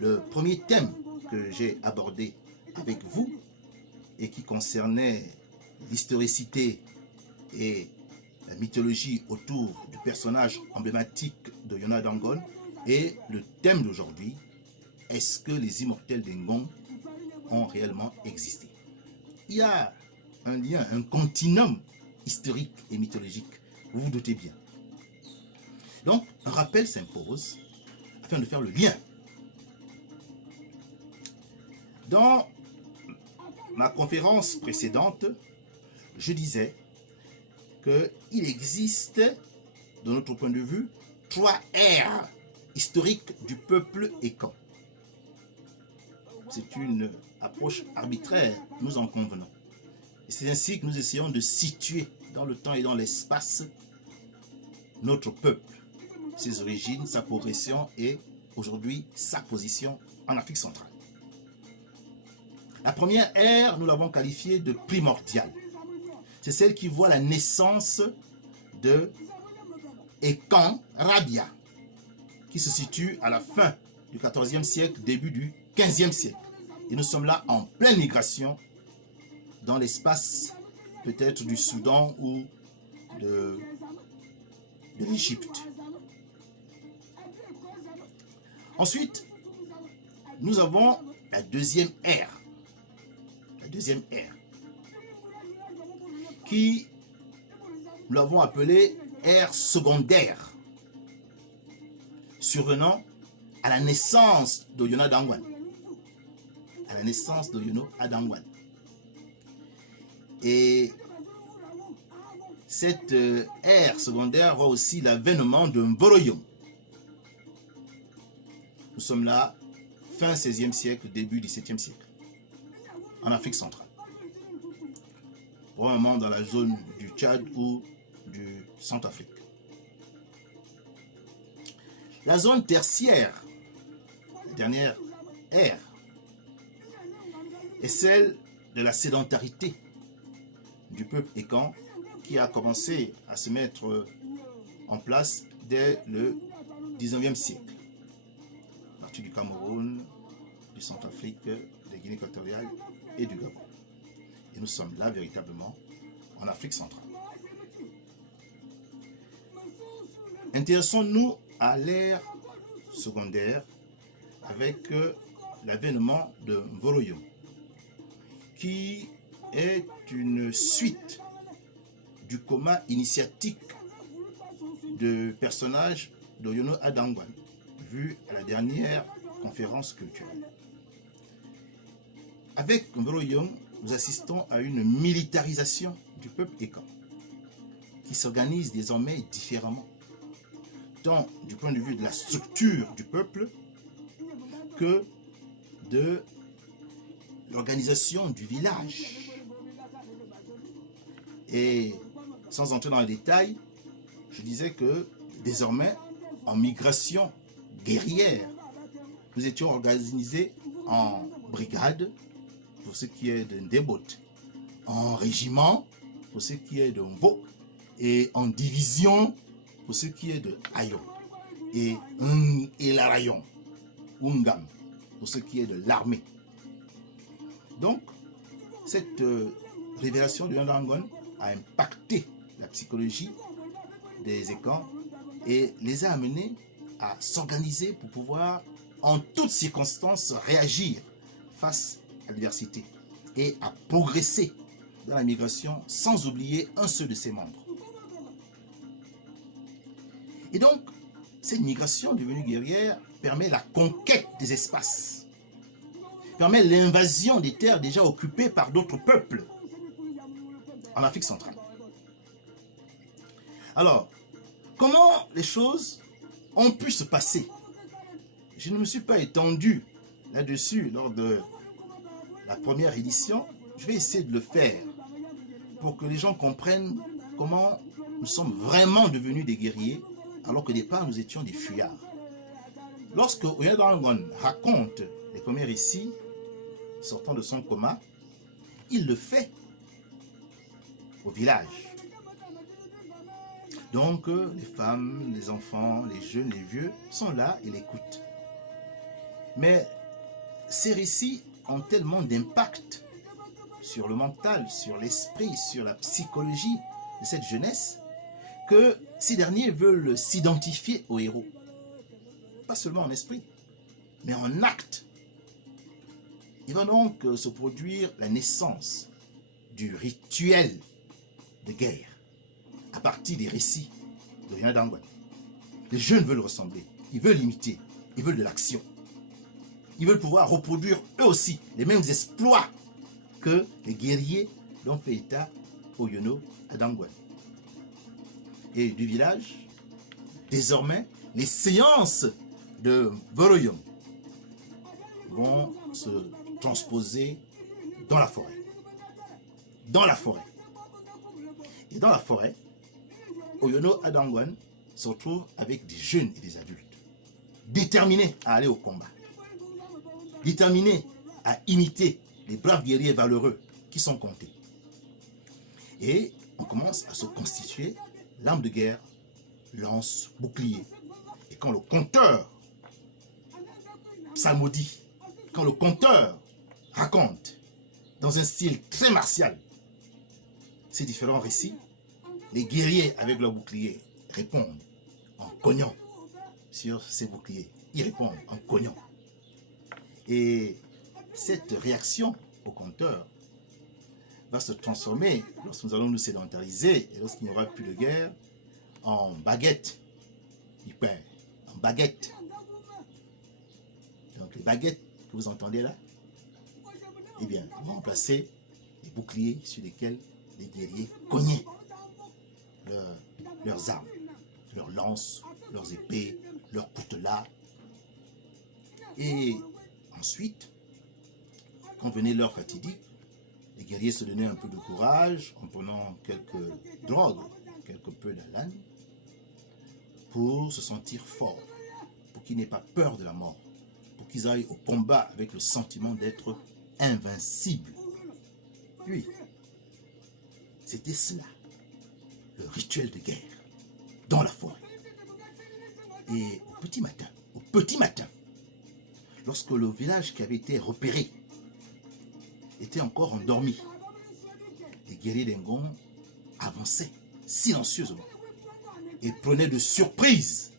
le premier thème que j'ai abordé avec vous et qui concernait l'historicité et la mythologie autour du personnage emblématique de Yona d'Angon, et le thème d'aujourd'hui, est-ce que les immortels d'Engon ont réellement existé? Il y a un lien, un continuum historique et mythologique, vous vous doutez bien. Donc, un rappel s'impose afin de faire le lien. Dans ma conférence précédente, je disais qu'il existe, de notre point de vue, 3 ères historiques du peuple Ekan. C'est une approche arbitraire, nous en convenons. Et c'est ainsi que nous essayons de situer dans le temps et dans l'espace notre peuple, ses origines, sa progression et aujourd'hui sa position en Afrique centrale. La première ère, nous l'avons qualifiée de primordiale. c'est celle qui voit la naissance de Ekan Rabia, qui se situe à la fin du XIVe siècle, début du XVe siècle. Et nous sommes là en pleine migration dans l'espace peut-être du Soudan ou de l'Égypte. Ensuite, nous avons la deuxième ère. La deuxième ère. Qui nous l'avons appelée ère secondaire. Survenant à la naissance d'Oyono Adangwan. À la naissance d'Oyono Adangwan. Et cette ère secondaire voit aussi l'avènement de Mboroyom. Nous sommes là, fin 16e siècle, début 17e siècle, en Afrique centrale. Probablement dans la zone du Tchad ou du Centrafrique. La zone tertiaire, la dernière ère, est celle de la sédentarité du peuple Ekan qui a commencé à se mettre en place dès le 19e siècle. À partir du Cameroun, du Centrafrique, de Guinée équatoriale et du Gabon. Et nous sommes là véritablement en Afrique centrale. Intéressons-nous à l'ère secondaire avec l'avènement de Mboroyom, qui est une suite du coma initiatique de personnages d'Oyono Adangwan, vu à la dernière conférence culturelle. Avec Mboroyom, nous assistons à une militarisation du peuple Ekan, qui s'organise désormais différemment, tant du point de vue de la structure du peuple que de l'organisation du village. Et sans entrer dans les détails, je disais que désormais, en migration guerrière, nous étions organisés en brigade, pour ce qui est de Ndebot, en régiment, pour ce qui est de Mvo, et en division, pour ce qui est de Ayon, et Elarayon, Ungam, pour ce qui est de l'armée. Donc, cette révélation de Yandangon a impacté la psychologie des Ekans et les a amenés à s'organiser pour pouvoir, en toutes circonstances, réagir face à l'adversité et à progresser dans la migration sans oublier un seul de ses membres. Et donc, cette migration devenue guerrière permet la conquête des espaces, permet l'invasion des terres déjà occupées par d'autres peuples en Afrique centrale. Alors, comment les choses ont pu se passer? Je ne me suis pas étendu là-dessus lors de la première édition. Je vais essayer de le faire pour que les gens comprennent comment nous sommes vraiment devenus des guerriers alors qu'au départ nous étions des fuyards. Lorsque Oyono Adangwan raconte les premiers récits sortant de son coma, il le fait au village. Donc les femmes, les enfants, les jeunes, les vieux sont là et l'écoutent. Mais ces récits ont tellement d'impact sur le mental, sur l'esprit, sur la psychologie de cette jeunesse que ces derniers veulent s'identifier aux héros. Pas seulement en esprit, mais en acte. Il va donc se produire la naissance du rituel de guerre à partir des récits de Oyono Adangwan. Les jeunes veulent ressembler, ils veulent imiter, ils veulent de l'action. Ils veulent pouvoir reproduire eux aussi les mêmes exploits que les guerriers dont fait état Oyono Adangwan. Et du village, désormais, les séances de Mboroyom vont se transposer dans la forêt. Dans la forêt. Et dans la forêt, Oyono Adangwan se retrouve avec des jeunes et des adultes, déterminés à aller au combat, déterminés à imiter les braves guerriers valeureux qui sont comptés. Et on commence à se constituer l'arme de guerre, lance, bouclier. Et quand le conteur psalmodie, quand le conteur raconte dans un style très martial ces différents récits, les guerriers avec leurs boucliers répondent en cognant sur ces boucliers. Ils répondent en cognant. Et cette réaction au conteur va se transformer, lorsque nous allons nous sédentariser et lorsqu'il n'y aura plus de guerre, en baguette. Hyper, en baguette. Donc les baguettes que vous entendez là, eh bien, vont remplacer les boucliers sur lesquels les guerriers cognaient leurs armes, leurs lances, leurs épées, leurs coutelas. Et ensuite, quand venait l'heure fatidique, les guerriers se donnaient un peu de courage en prenant quelques drogues, quelque peu d'alane, pour se sentir forts, pour qu'ils n'aient pas peur de la mort, pour qu'ils aillent au combat avec le sentiment d'être invincibles. Oui, c'était cela, le rituel de guerre, dans la forêt. Et au petit matin, lorsque le village qui avait été repéré était encore endormi, les guerriers d'Engon avançaient silencieusement et prenaient de surprise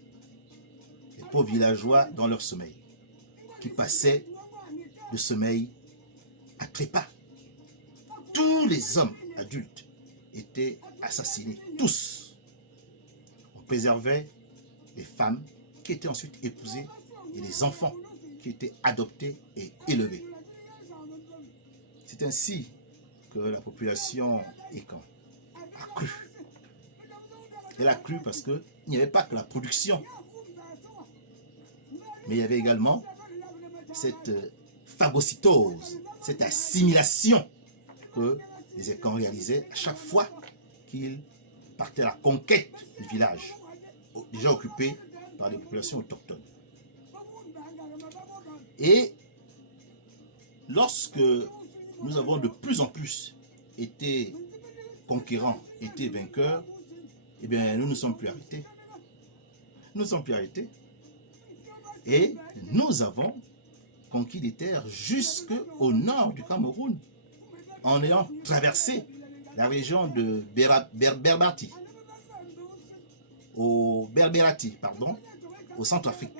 les pauvres villageois dans leur sommeil, qui passaient de sommeil à trépas. Tous les hommes adultes étaient assassinés, tous. On préservait les femmes qui étaient ensuite épousées et les enfants qui étaient adoptés et élevés. C'est ainsi que la population Ekan a cru. Elle a cru parce qu'il n'y avait pas que la production, mais il y avait également cette phagocytose, cette assimilation que les Ekans réalisaient à chaque fois qu'ils partaient à la conquête du village, déjà occupé par les populations autochtones. Et lorsque nous avons de plus en plus été conquérants, été vainqueurs, eh bien, nous ne sommes plus arrêtés. Nous ne sommes plus arrêtés. Et nous avons conquis des terres jusqu'au nord du Cameroun, en ayant traversé la région de Berberati, au Centrafrique.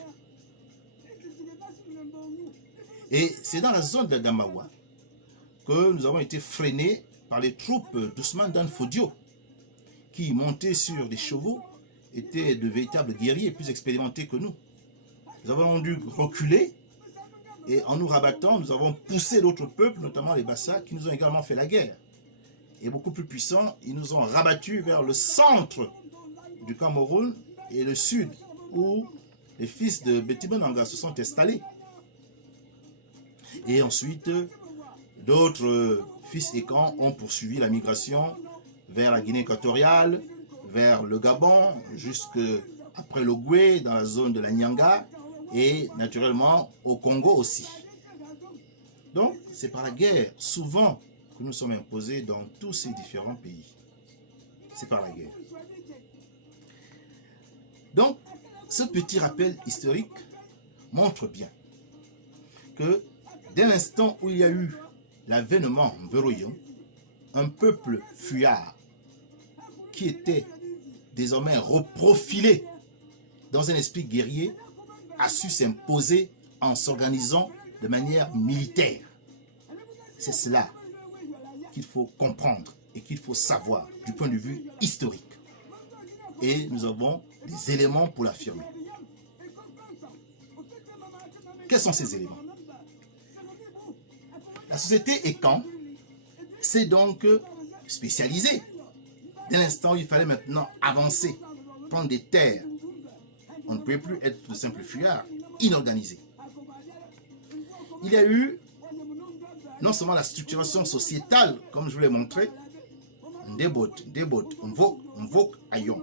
Et c'est dans la zone de Damawa que nous avons été freinés par les troupes d'Ousmane Dan Fodio, qui, montés sur des chevaux, étaient de véritables guerriers plus expérimentés que nous. Nous avons dû reculer et en nous rabattant, nous avons poussé d'autres peuples, notamment les Bassa, qui nous ont également fait la guerre. Et beaucoup plus puissants, ils nous ont rabattus vers le centre du Cameroun et le sud, où les fils de Betty Bonanga se sont installés. Et ensuite, d'autres fils Ekan ont poursuivi la migration vers la Guinée équatoriale, vers le Gabon, jusqu'après le Goué, dans la zone de la Nyanga, et naturellement au Congo aussi. Donc, c'est par la guerre, souvent, que nous sommes imposés dans tous ces différents pays. C'est par la guerre. Donc, ce petit rappel historique montre bien que dès l'instant où il y a eu l'avènement Mveroyon, un peuple fuyard qui était désormais reprofilé dans un esprit guerrier a su s'imposer en s'organisant de manière militaire. C'est cela qu'il faut comprendre et qu'il faut savoir du point de vue historique. Et nous avons des éléments pour l'affirmer. Quels sont ces éléments? La société Ekan s'est donc spécialisée. Dès l'instant où il fallait maintenant avancer, prendre des terres, on ne pouvait plus être de simples fuyards, inorganisés. Il y a eu non seulement la structuration sociétale, comme je vous l'ai montré, Ndebot, Mvok, Ayon,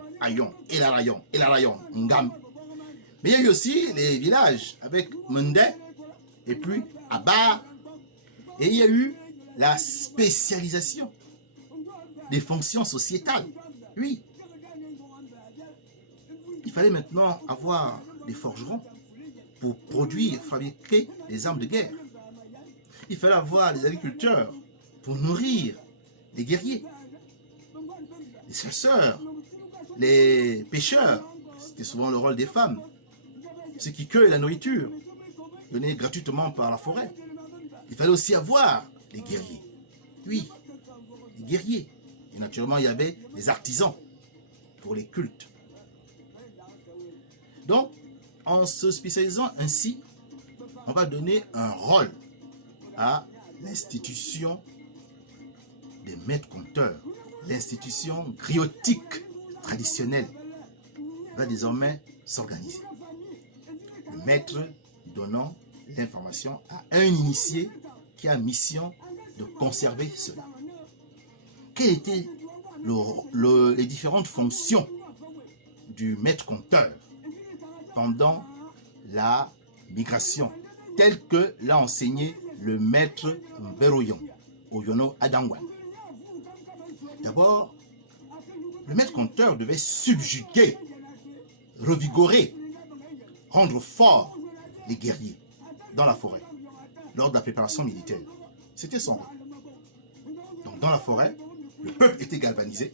Elarayon, Ngam. Mais il y a eu aussi les villages avec Mende et puis Abar. Et il y a eu la spécialisation. des fonctions sociétales. Oui. Il fallait maintenant avoir des forgerons pour produire, fabriquer des armes de guerre. Il fallait avoir des agriculteurs pour nourrir les guerriers, les chasseurs, les pêcheurs. C'était souvent le rôle des femmes. Ceux qui cueillent la nourriture, donnée gratuitement par la forêt. Il fallait aussi avoir les guerriers. Oui, les guerriers. Et naturellement, il y avait des artisans pour les cultes. Donc, en se spécialisant ainsi, on va donner un rôle à l'institution des maîtres conteurs. L'institution griotique traditionnelle va désormais s'organiser. Le maître donnant l'information à un initié qui a mission de conserver cela. Quelles étaient les différentes fonctions du maître conteur pendant la migration, telle que l'a enseigné le maître Mveroyon, Oyono Adangwan? D'abord, le maître conteur devait subjuguer, revigorer, rendre fort les guerriers dans la forêt, lors de la préparation militaire. C'était son rôle. Donc dans la forêt, le peuple était galvanisé,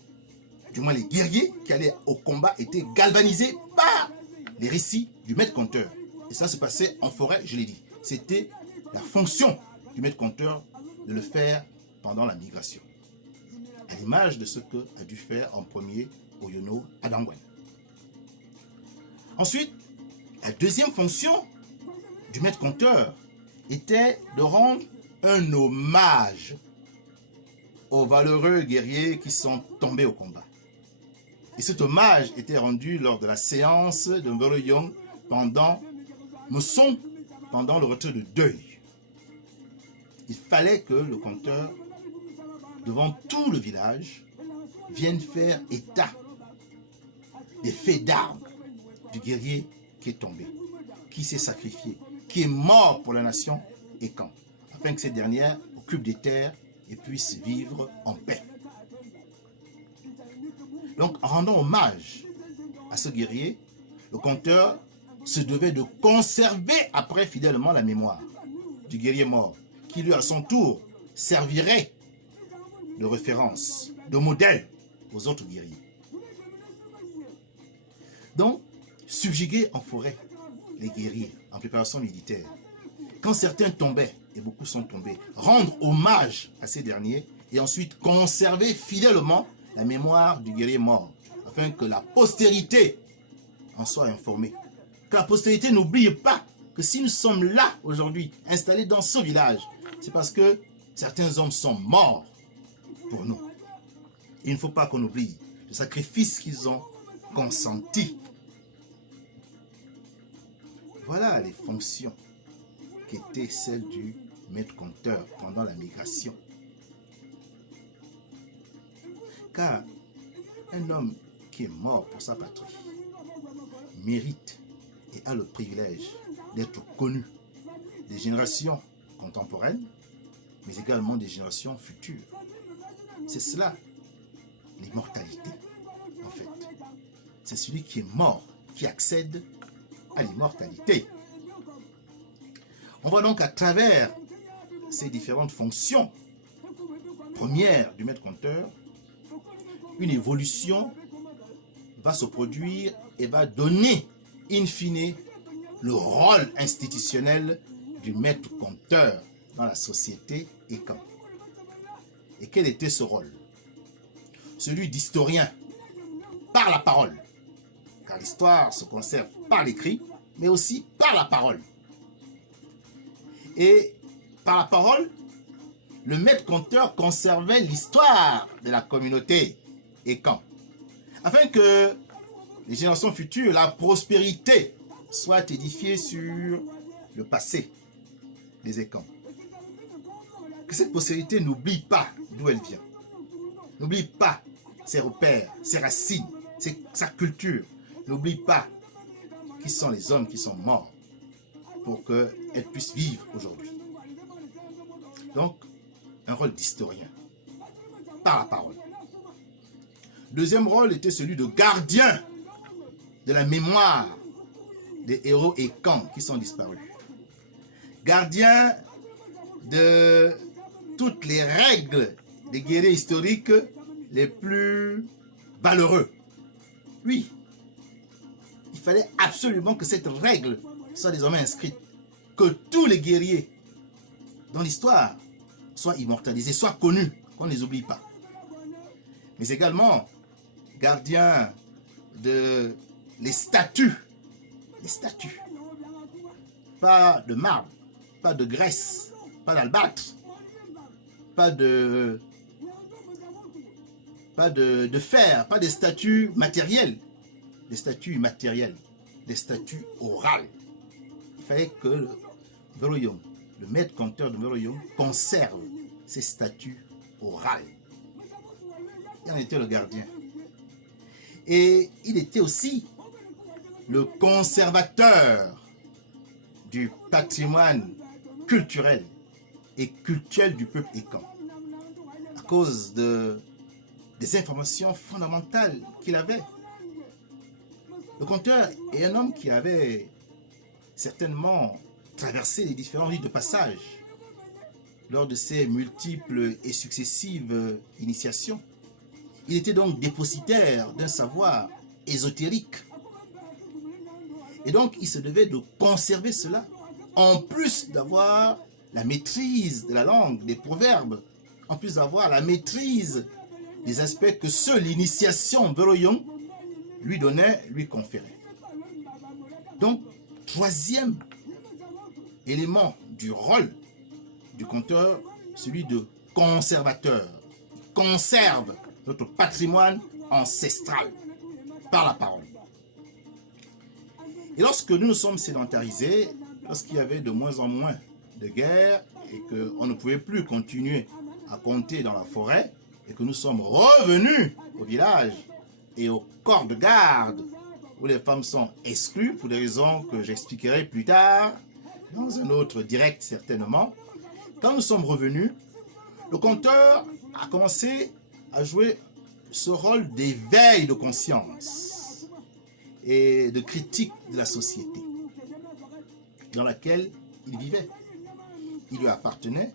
du moins les guerriers qui allaient au combat étaient galvanisés par les récits du maître conteur. Et ça se passait en forêt, je l'ai dit. C'était la fonction du maître conteur de le faire pendant la migration. À l'image de ce que a dû faire en premier Oyono Adangwan. Ensuite, la deuxième fonction du maître conteur était de rendre un hommage aux valeureux guerriers qui sont tombés au combat. Et cet hommage était rendu lors de la séance de Mveroyon pendant Mousson, pendant le retour de deuil. Il fallait que le conteur, devant tout le village, vienne faire état des faits d'armes du guerrier qui est tombé, qui s'est sacrifié, qui est mort pour la nation et quand, afin que cette dernière occupe des terres et puisse vivre en paix. Donc, en rendant hommage à ce guerrier, le conteur se devait de conserver après fidèlement la mémoire du guerrier mort, qui lui à son tour servirait de référence, de modèle aux autres guerriers. Donc, subjuguer en forêt les guerriers en préparation militaire. Quand certains tombaient, et beaucoup sont tombés, rendre hommage à ces derniers et ensuite conserver fidèlement la mémoire du guerrier mort, afin que la postérité en soit informée. Que la postérité n'oublie pas que si nous sommes là aujourd'hui, installés dans ce village, c'est parce que certains hommes sont morts pour nous. Il ne faut pas qu'on oublie le sacrifice qu'ils ont consenti. Voilà les fonctions qui étaient celles du maître conteur pendant la migration. Car un homme qui est mort pour sa patrie mérite et a le privilège d'être connu des générations contemporaines, mais également des générations futures. C'est cela, l'immortalité, en fait. C'est celui qui est mort qui accède à l'immortalité. On voit donc à travers ces différentes fonctions premières du maître conteur, une évolution va se produire et va donner, in fine, le rôle institutionnel du maître conteur dans la société et quand. Et quel était ce rôle? Celui d'historien, par la parole. Car l'histoire se conserve par l'écrit, mais aussi par la parole. Et par la parole, le maître conteur conservait l'histoire de la communauté et quand, afin que les générations futures, la prospérité soit édifiée sur le passé des Écans. Que cette postérité n'oublie pas d'où elle vient. N'oublie pas ses repères, ses racines, sa culture. N'oublie pas qui sont les hommes qui sont morts pour qu'elle puisse vivre aujourd'hui. Donc, un rôle d'historien, par la parole. Deuxième rôle était celui de gardien de la mémoire des héros et camps qui sont disparus. Gardien de toutes les règles des guerriers historiques les plus valeureux. Oui, il fallait absolument que cette règle soit désormais inscrite, que tous les guerriers dans l'histoire soient immortalisés, soient connus, qu'on ne les oublie pas. Mais également gardien de les statues, pas de marbre, pas de graisse, pas d'albâtre, pas de fer, pas des statues matérielles, des statues immatérielles, des statues orales. Il fallait que le Meroyong, le maître conteur de Meroyong, conserve ces statues orales. Il en était le gardien. Et il était aussi le conservateur du patrimoine culturel et cultuel du peuple écan, à cause des informations fondamentales qu'il avait. Le conteur est un homme qui avait certainement traversé les différents rites de passage lors de ses multiples et successives initiations. Il était donc dépositaire d'un savoir ésotérique. Et donc, il se devait de conserver cela, en plus d'avoir la maîtrise de la langue, des proverbes, en plus d'avoir la maîtrise des aspects que seule l'initiation Beroyong lui donnait, lui conférait. Donc, troisième élément du rôle du conteur, celui de conservateur. Il conserve notre patrimoine ancestral par la parole. Et lorsque nous nous sommes sédentarisés, lorsqu'il y avait de moins en moins de guerres et qu'on ne pouvait plus continuer à compter dans la forêt et que nous sommes revenus au village et au corps de garde où les femmes sont exclues pour des raisons que j'expliquerai plus tard, dans un autre direct certainement, quand nous sommes revenus, le conteur a commencé à jouer ce rôle d'éveil de conscience et de critique de la société dans laquelle il vivait. Il lui appartenait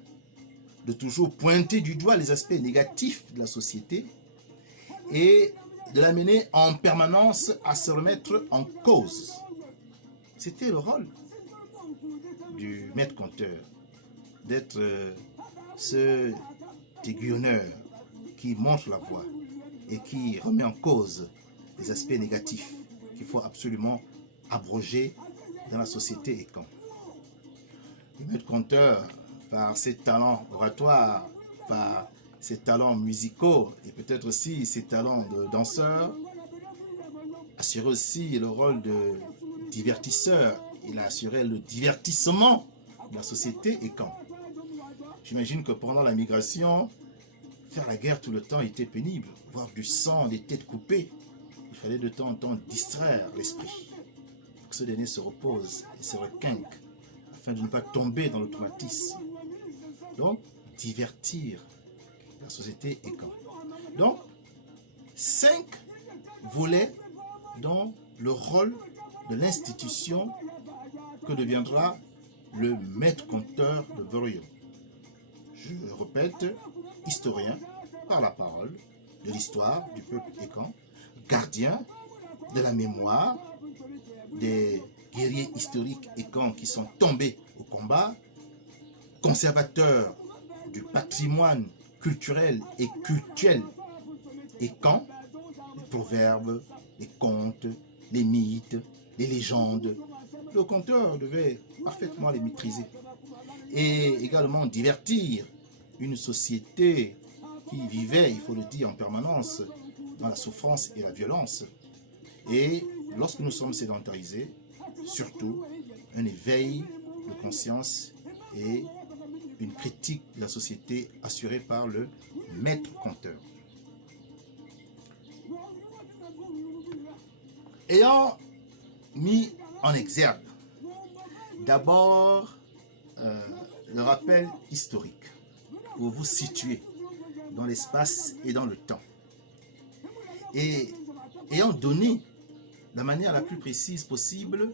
de toujours pointer du doigt les aspects négatifs de la société et de l'amener en permanence à se remettre en cause. C'était le rôle du maître conteur, d'être ce aiguillonneur qui montre la voie et qui remet en cause les aspects négatifs qu'il faut absolument abroger dans la société écan. Le maître conteur, par ses talents oratoires, par ses talents musicaux et peut-être aussi ses talents de danseur, assurait aussi le rôle de divertisseur. Il a assuré le divertissement de la société écan. J'imagine que pendant la migration, faire la guerre tout le temps était pénible, voir du sang, des têtes coupées. Il fallait de temps en temps distraire l'esprit pour que ce dernier se repose et se requinque afin de ne pas tomber dans le traumatisme. Donc, divertir la société écan. Donc, 5 volets dans le rôle de l'institution que deviendra le maître conteur de Beroyong. Je répète, historien par la parole de l'histoire du peuple écan, gardien de la mémoire des guerriers historiques écan qui sont tombés au combat, conservateur du patrimoine culturel et cultuel écan, les proverbes, les contes, les mythes, les légendes. Le conteur devait parfaitement les maîtriser et également divertir une société qui vivait, il faut le dire, en permanence dans la souffrance et la violence. Et lorsque nous sommes sédentarisés, surtout un éveil de conscience et une critique de la société assurée par le maître conteur. Ayant mis en exergue d'abord le rappel historique pour vous situer dans l'espace et dans le temps. et ayant donné de la manière la plus précise possible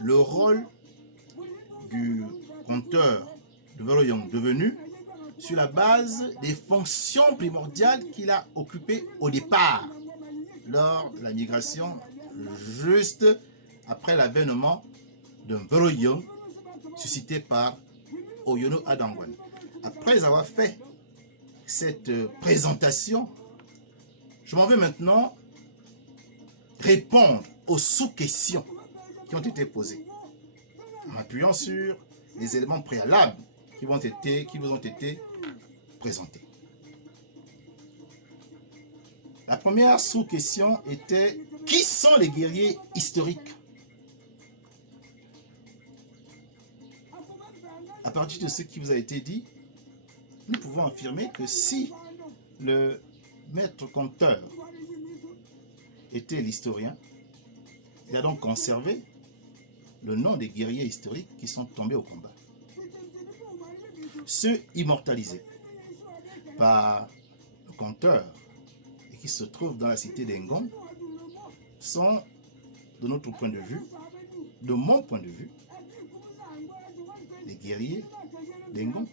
le rôle du conteur de Veroyong devenu sur la base des fonctions primordiales qu'il a occupées au départ lors de la migration, juste après l'avènement d'un Veroyong suscité par Oyono Adangwan. Après avoir fait cette présentation, je m'en vais maintenant répondre aux sous-questions qui ont été posées, en m'appuyant sur les éléments préalables qui vous ont été présentés. La première sous-question était: qui sont les guerriers historiques? À partir de ce qui vous a été dit, nous pouvons affirmer que si le maître conteur était l'historien, il a donc conservé le nom des guerriers historiques qui sont tombés au combat. Ceux immortalisés par le conteur et qui se trouvent dans la cité d'Engon sont, de notre point de vue, de mon point de vue, les guerriers d'Engon.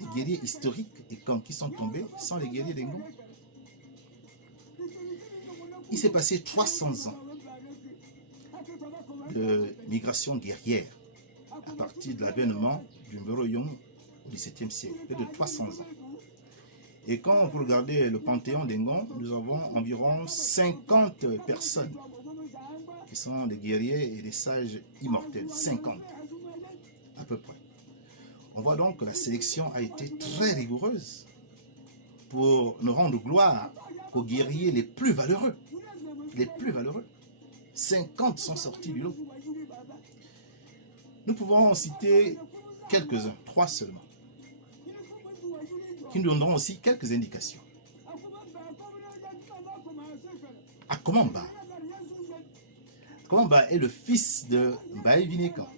Les guerriers historiques et qui sont tombés sont les guerriers d'Engon. Il s'est passé 300 ans de migration guerrière à partir de l'avènement du Veroyong au XVIIe siècle, plus de 300 ans. Et quand vous regardez le panthéon d'Engon, nous avons environ 50 personnes qui sont des guerriers et des sages immortels, 50 à peu près. On voit donc que la sélection a été très rigoureuse pour ne rendre gloire qu'aux guerriers les plus valeureux. Les plus valeureux. 50 sont sortis du lot. Nous pouvons en citer quelques-uns, 3 seulement, qui nous donneront aussi quelques indications. Akomamba. Akomamba est le fils de Mbaye Vinekan,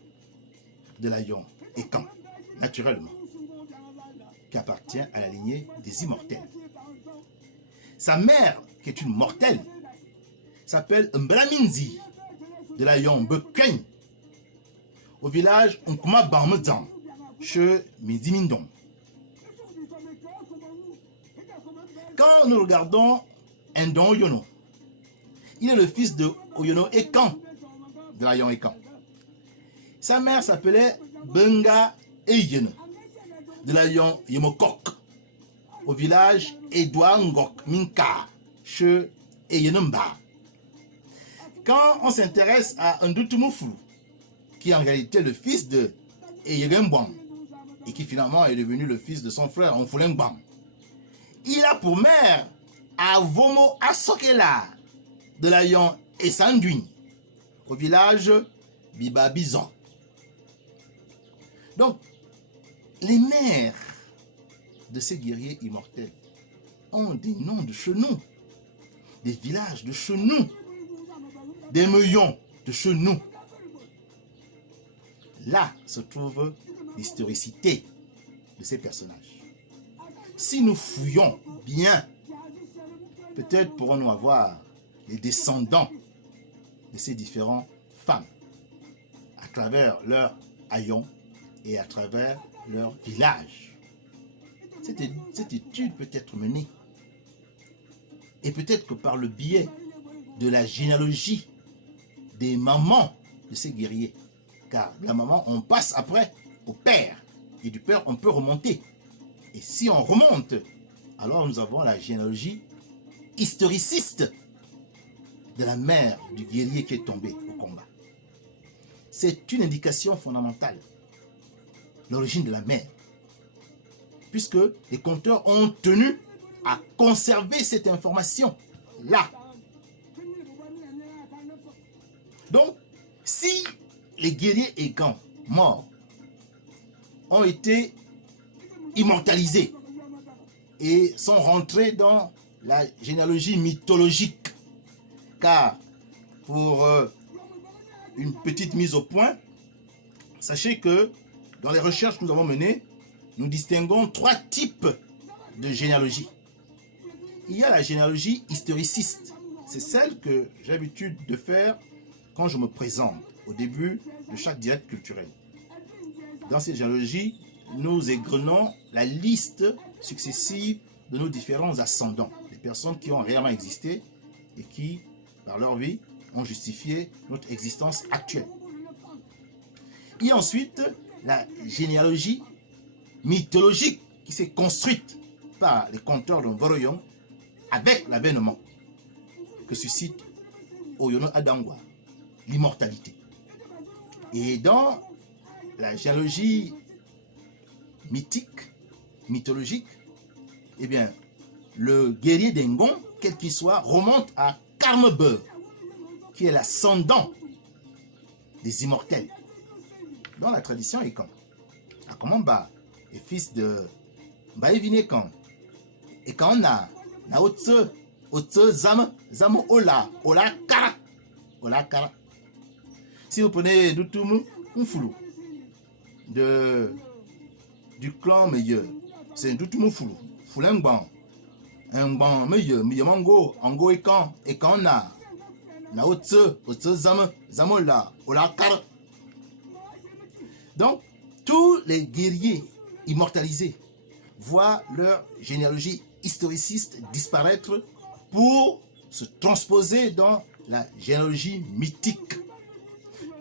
de Layon et Kan, naturellement, qui appartient à la lignée des immortels. Sa mère, qui est une mortelle, s'appelle Mblaminzi, de Layon Bekwen, au village Nkuma Barmedzan, chez Mizimindon. Quand nous regardons Ndon Oyono, il est le fils de Oyono Ekan, de Layon Ekan. Sa mère s'appelait Benga Eyene, de Layon Yemokok, au village Edouard Ngok Minka, chez Eyenemba. Quand on s'intéresse à Ndutumufulu, qui est en réalité le fils de Eyegembang, et qui finalement est devenu le fils de son frère Onfulengbang, il a pour mère Avomo Asokela, de Layon Esanduin, au village Bibabizon. Donc, les mères de ces guerriers immortels ont des noms de chenous, des villages de chenous, des meillons de chenous. Là se trouve l'historicité de ces personnages. Si nous fouillons bien, peut-être pourrons-nous avoir les descendants de ces différentes femmes à travers leur haillons et à travers leur village. Cette étude peut être menée. Et peut-être que par le biais de la généalogie des mamans de ces guerriers, car de la maman, on passe après au père, et du père, on peut remonter. Et si on remonte, alors nous avons la généalogie historiciste de la mère du guerrier qui est tombé au combat. C'est une indication fondamentale, l'origine de la mère, puisque les conteurs ont tenu à conserver cette information-là. Donc, si les guerriers Ekan morts ont été immortalisés et sont rentrés dans la généalogie mythologique, car pour une petite mise au point, sachez que dans les recherches que nous avons menées, nous distinguons 3 types de généalogie. il y a la généalogie historiciste. C'est celle que j'ai l'habitude de faire quand je me présente au début de chaque direct culturel. Dans cette généalogie, nous égrenons la liste successive de nos différents ascendants, des personnes qui ont réellement existé et qui, par leur vie, ont justifié notre existence actuelle. Et ensuite, la généalogie mythologique qui s'est construite par les conteurs de Mboroyon avec l'avènement que suscite Oyono Adangwa, l'immortalité. Et dans la généalogie mythologique, eh bien, le guerrier d'Engon, quel qu'il soit, remonte à Karmebeur, qui est l'ascendant des immortels. Dans la tradition, et quand Akomamba est fils de Baevinekan, et quand on a Otse Zam Ola Kara. Si vous prenez Dutumu Mfulu du clan meilleur, c'est Dutumu Fulu, Fulengban, un ban meilleur, Miyamango, Ango et quand on a Otse Zamola Ola Kara. Donc, tous les guerriers immortalisés voient leur généalogie historiciste disparaître pour se transposer dans la généalogie mythique.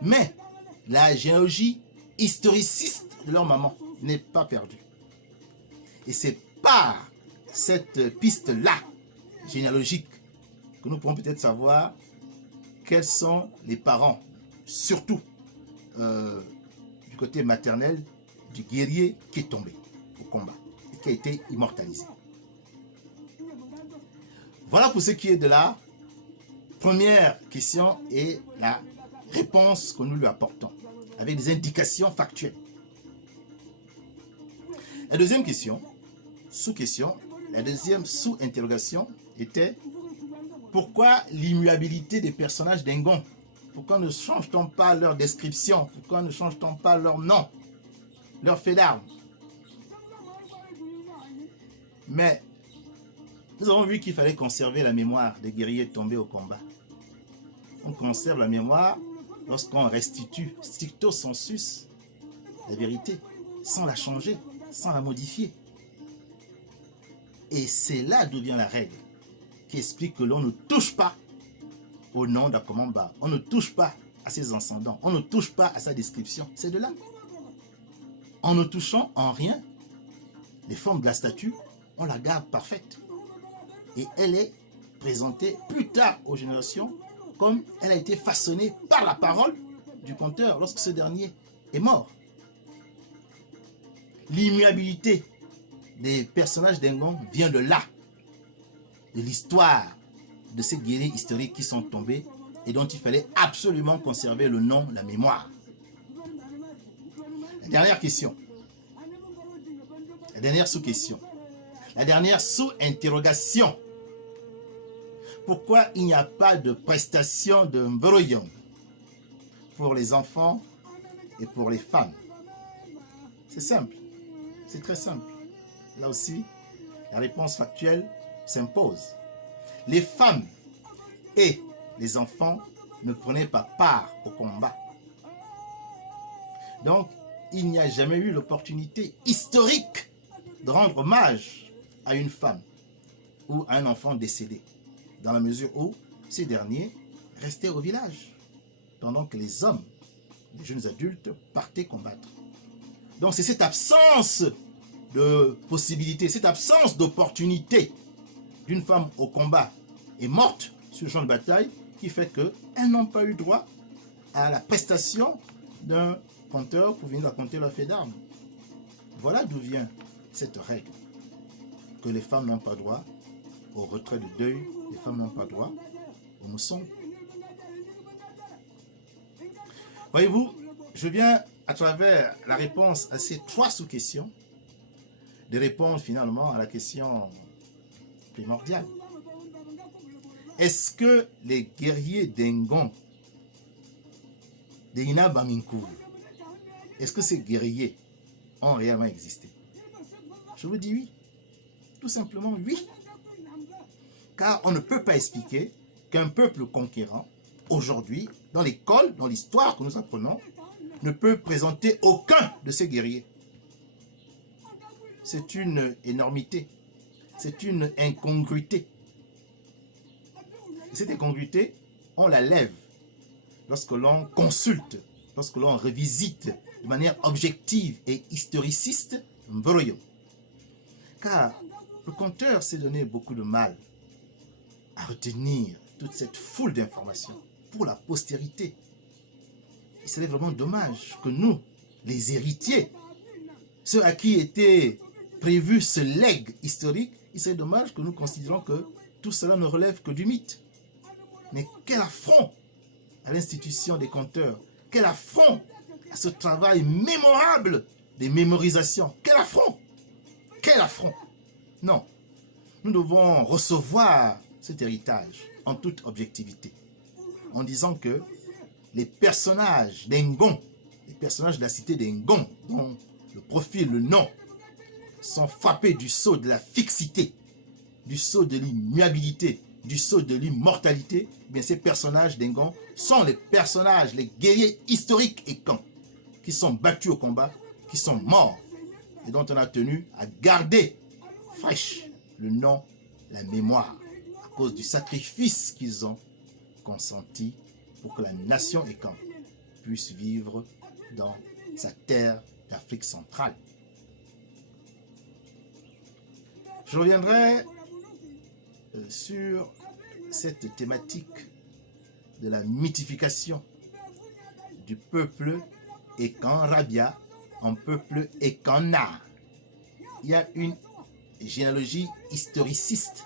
Mais la généalogie historiciste de leur maman n'est pas perdue. Et c'est par cette piste-là, généalogique, que nous pourrons peut-être savoir quels sont les parents, surtout du côté maternel du guerrier qui est tombé au combat et qui a été immortalisé. Voilà pour ce qui est de la première question et la réponse que nous lui apportons avec des indications factuelles. La deuxième question, sous-question, la deuxième sous-interrogation était pourquoi l'immuabilité des personnages d'Engon? Pourquoi ne change-t-on pas leur description? Pourquoi ne change-t-on pas leur nom, leur fait d'armes? Mais nous avons vu qu'il fallait conserver la mémoire des guerriers tombés au combat. On conserve la mémoire lorsqu'on restitue stricto sensus la vérité, sans la changer, sans la modifier. Et c'est là d'où vient la règle qui explique que l'on ne touche pas au nom d'Akomamba, on ne touche pas à ses ascendants, on ne touche pas à sa description. C'est de là. En ne touchant en rien les formes de la statue, on la garde parfaite. Et elle est présentée plus tard aux générations comme elle a été façonnée par la parole du conteur lorsque ce dernier est mort. L'immuabilité des personnages d'Engon vient de là, de l'histoire de ces guerriers historiques qui sont tombés et dont il fallait absolument conserver le nom, la mémoire. La dernière question, la dernière sous-question, la dernière sous-interrogation. Pourquoi il n'y a pas de prestation de Mboroyon pour les enfants et pour les femmes? C'est simple, c'est très simple. Là aussi, la réponse factuelle s'impose. Les femmes et les enfants ne prenaient pas part au combat. Donc, il n'y a jamais eu l'opportunité historique de rendre hommage à une femme ou à un enfant décédé, dans la mesure où ces derniers restaient au village, pendant que les hommes, les jeunes adultes, partaient combattre. Donc c'est cette absence de possibilité, cette absence d'opportunité d'une femme au combat et morte sur le champ de bataille qui fait qu'elles n'ont pas eu droit à la prestation d'un conteur pour venir raconter leur fait d'armes. Voilà d'où vient cette règle, que les femmes n'ont pas droit au retrait de deuil, les femmes n'ont pas droit au mousson. Voyez-vous, je viens à travers la réponse à ces trois sous-questions de répondre finalement à la question primordiale. Est-ce que les guerriers d'Engon, de Inabaminkou, est-ce que ces guerriers ont réellement existé? Je vous dis oui. Tout simplement oui. Car on ne peut pas expliquer qu'un peuple conquérant, aujourd'hui, dans l'école, dans l'histoire que nous apprenons, ne peut présenter aucun de ces guerriers. C'est une énormité, c'est une incongruité. Et cette incongruité, on la lève lorsque l'on consulte, lorsque l'on revisite de manière objective et historiciste Mboroyo. Car le conteur s'est donné beaucoup de mal à retenir toute cette foule d'informations pour la postérité. Il serait vraiment dommage que nous, les héritiers, ceux à qui était prévu ce legs historique, il serait dommage que nous considérons que tout cela ne relève que du mythe. Mais quel affront à l'institution des conteurs, quel affront à ce travail mémorable des mémorisations, quel affront, quel affront. Non, nous devons recevoir cet héritage en toute objectivité, en disant que les personnages d'Engon, les personnages de la cité d'Engon, dont le profil, le nom, sont frappés du sceau de la fixité, du sceau de l'immuabilité, du sceau de l'immortalité. Bien, ces personnages d'Engon sont les personnages, les guerriers historiques et camps, qui sont battus au combat, qui sont morts, et dont on a tenu à garder fraîche le nom, la mémoire, à cause du sacrifice qu'ils ont consenti pour que la nation Ekan puisse vivre dans sa terre d'Afrique centrale. Je reviendrai sur cette thématique de la mythification du peuple Ekan Rabia en peuple Ekana. Il y a une généalogie historiciste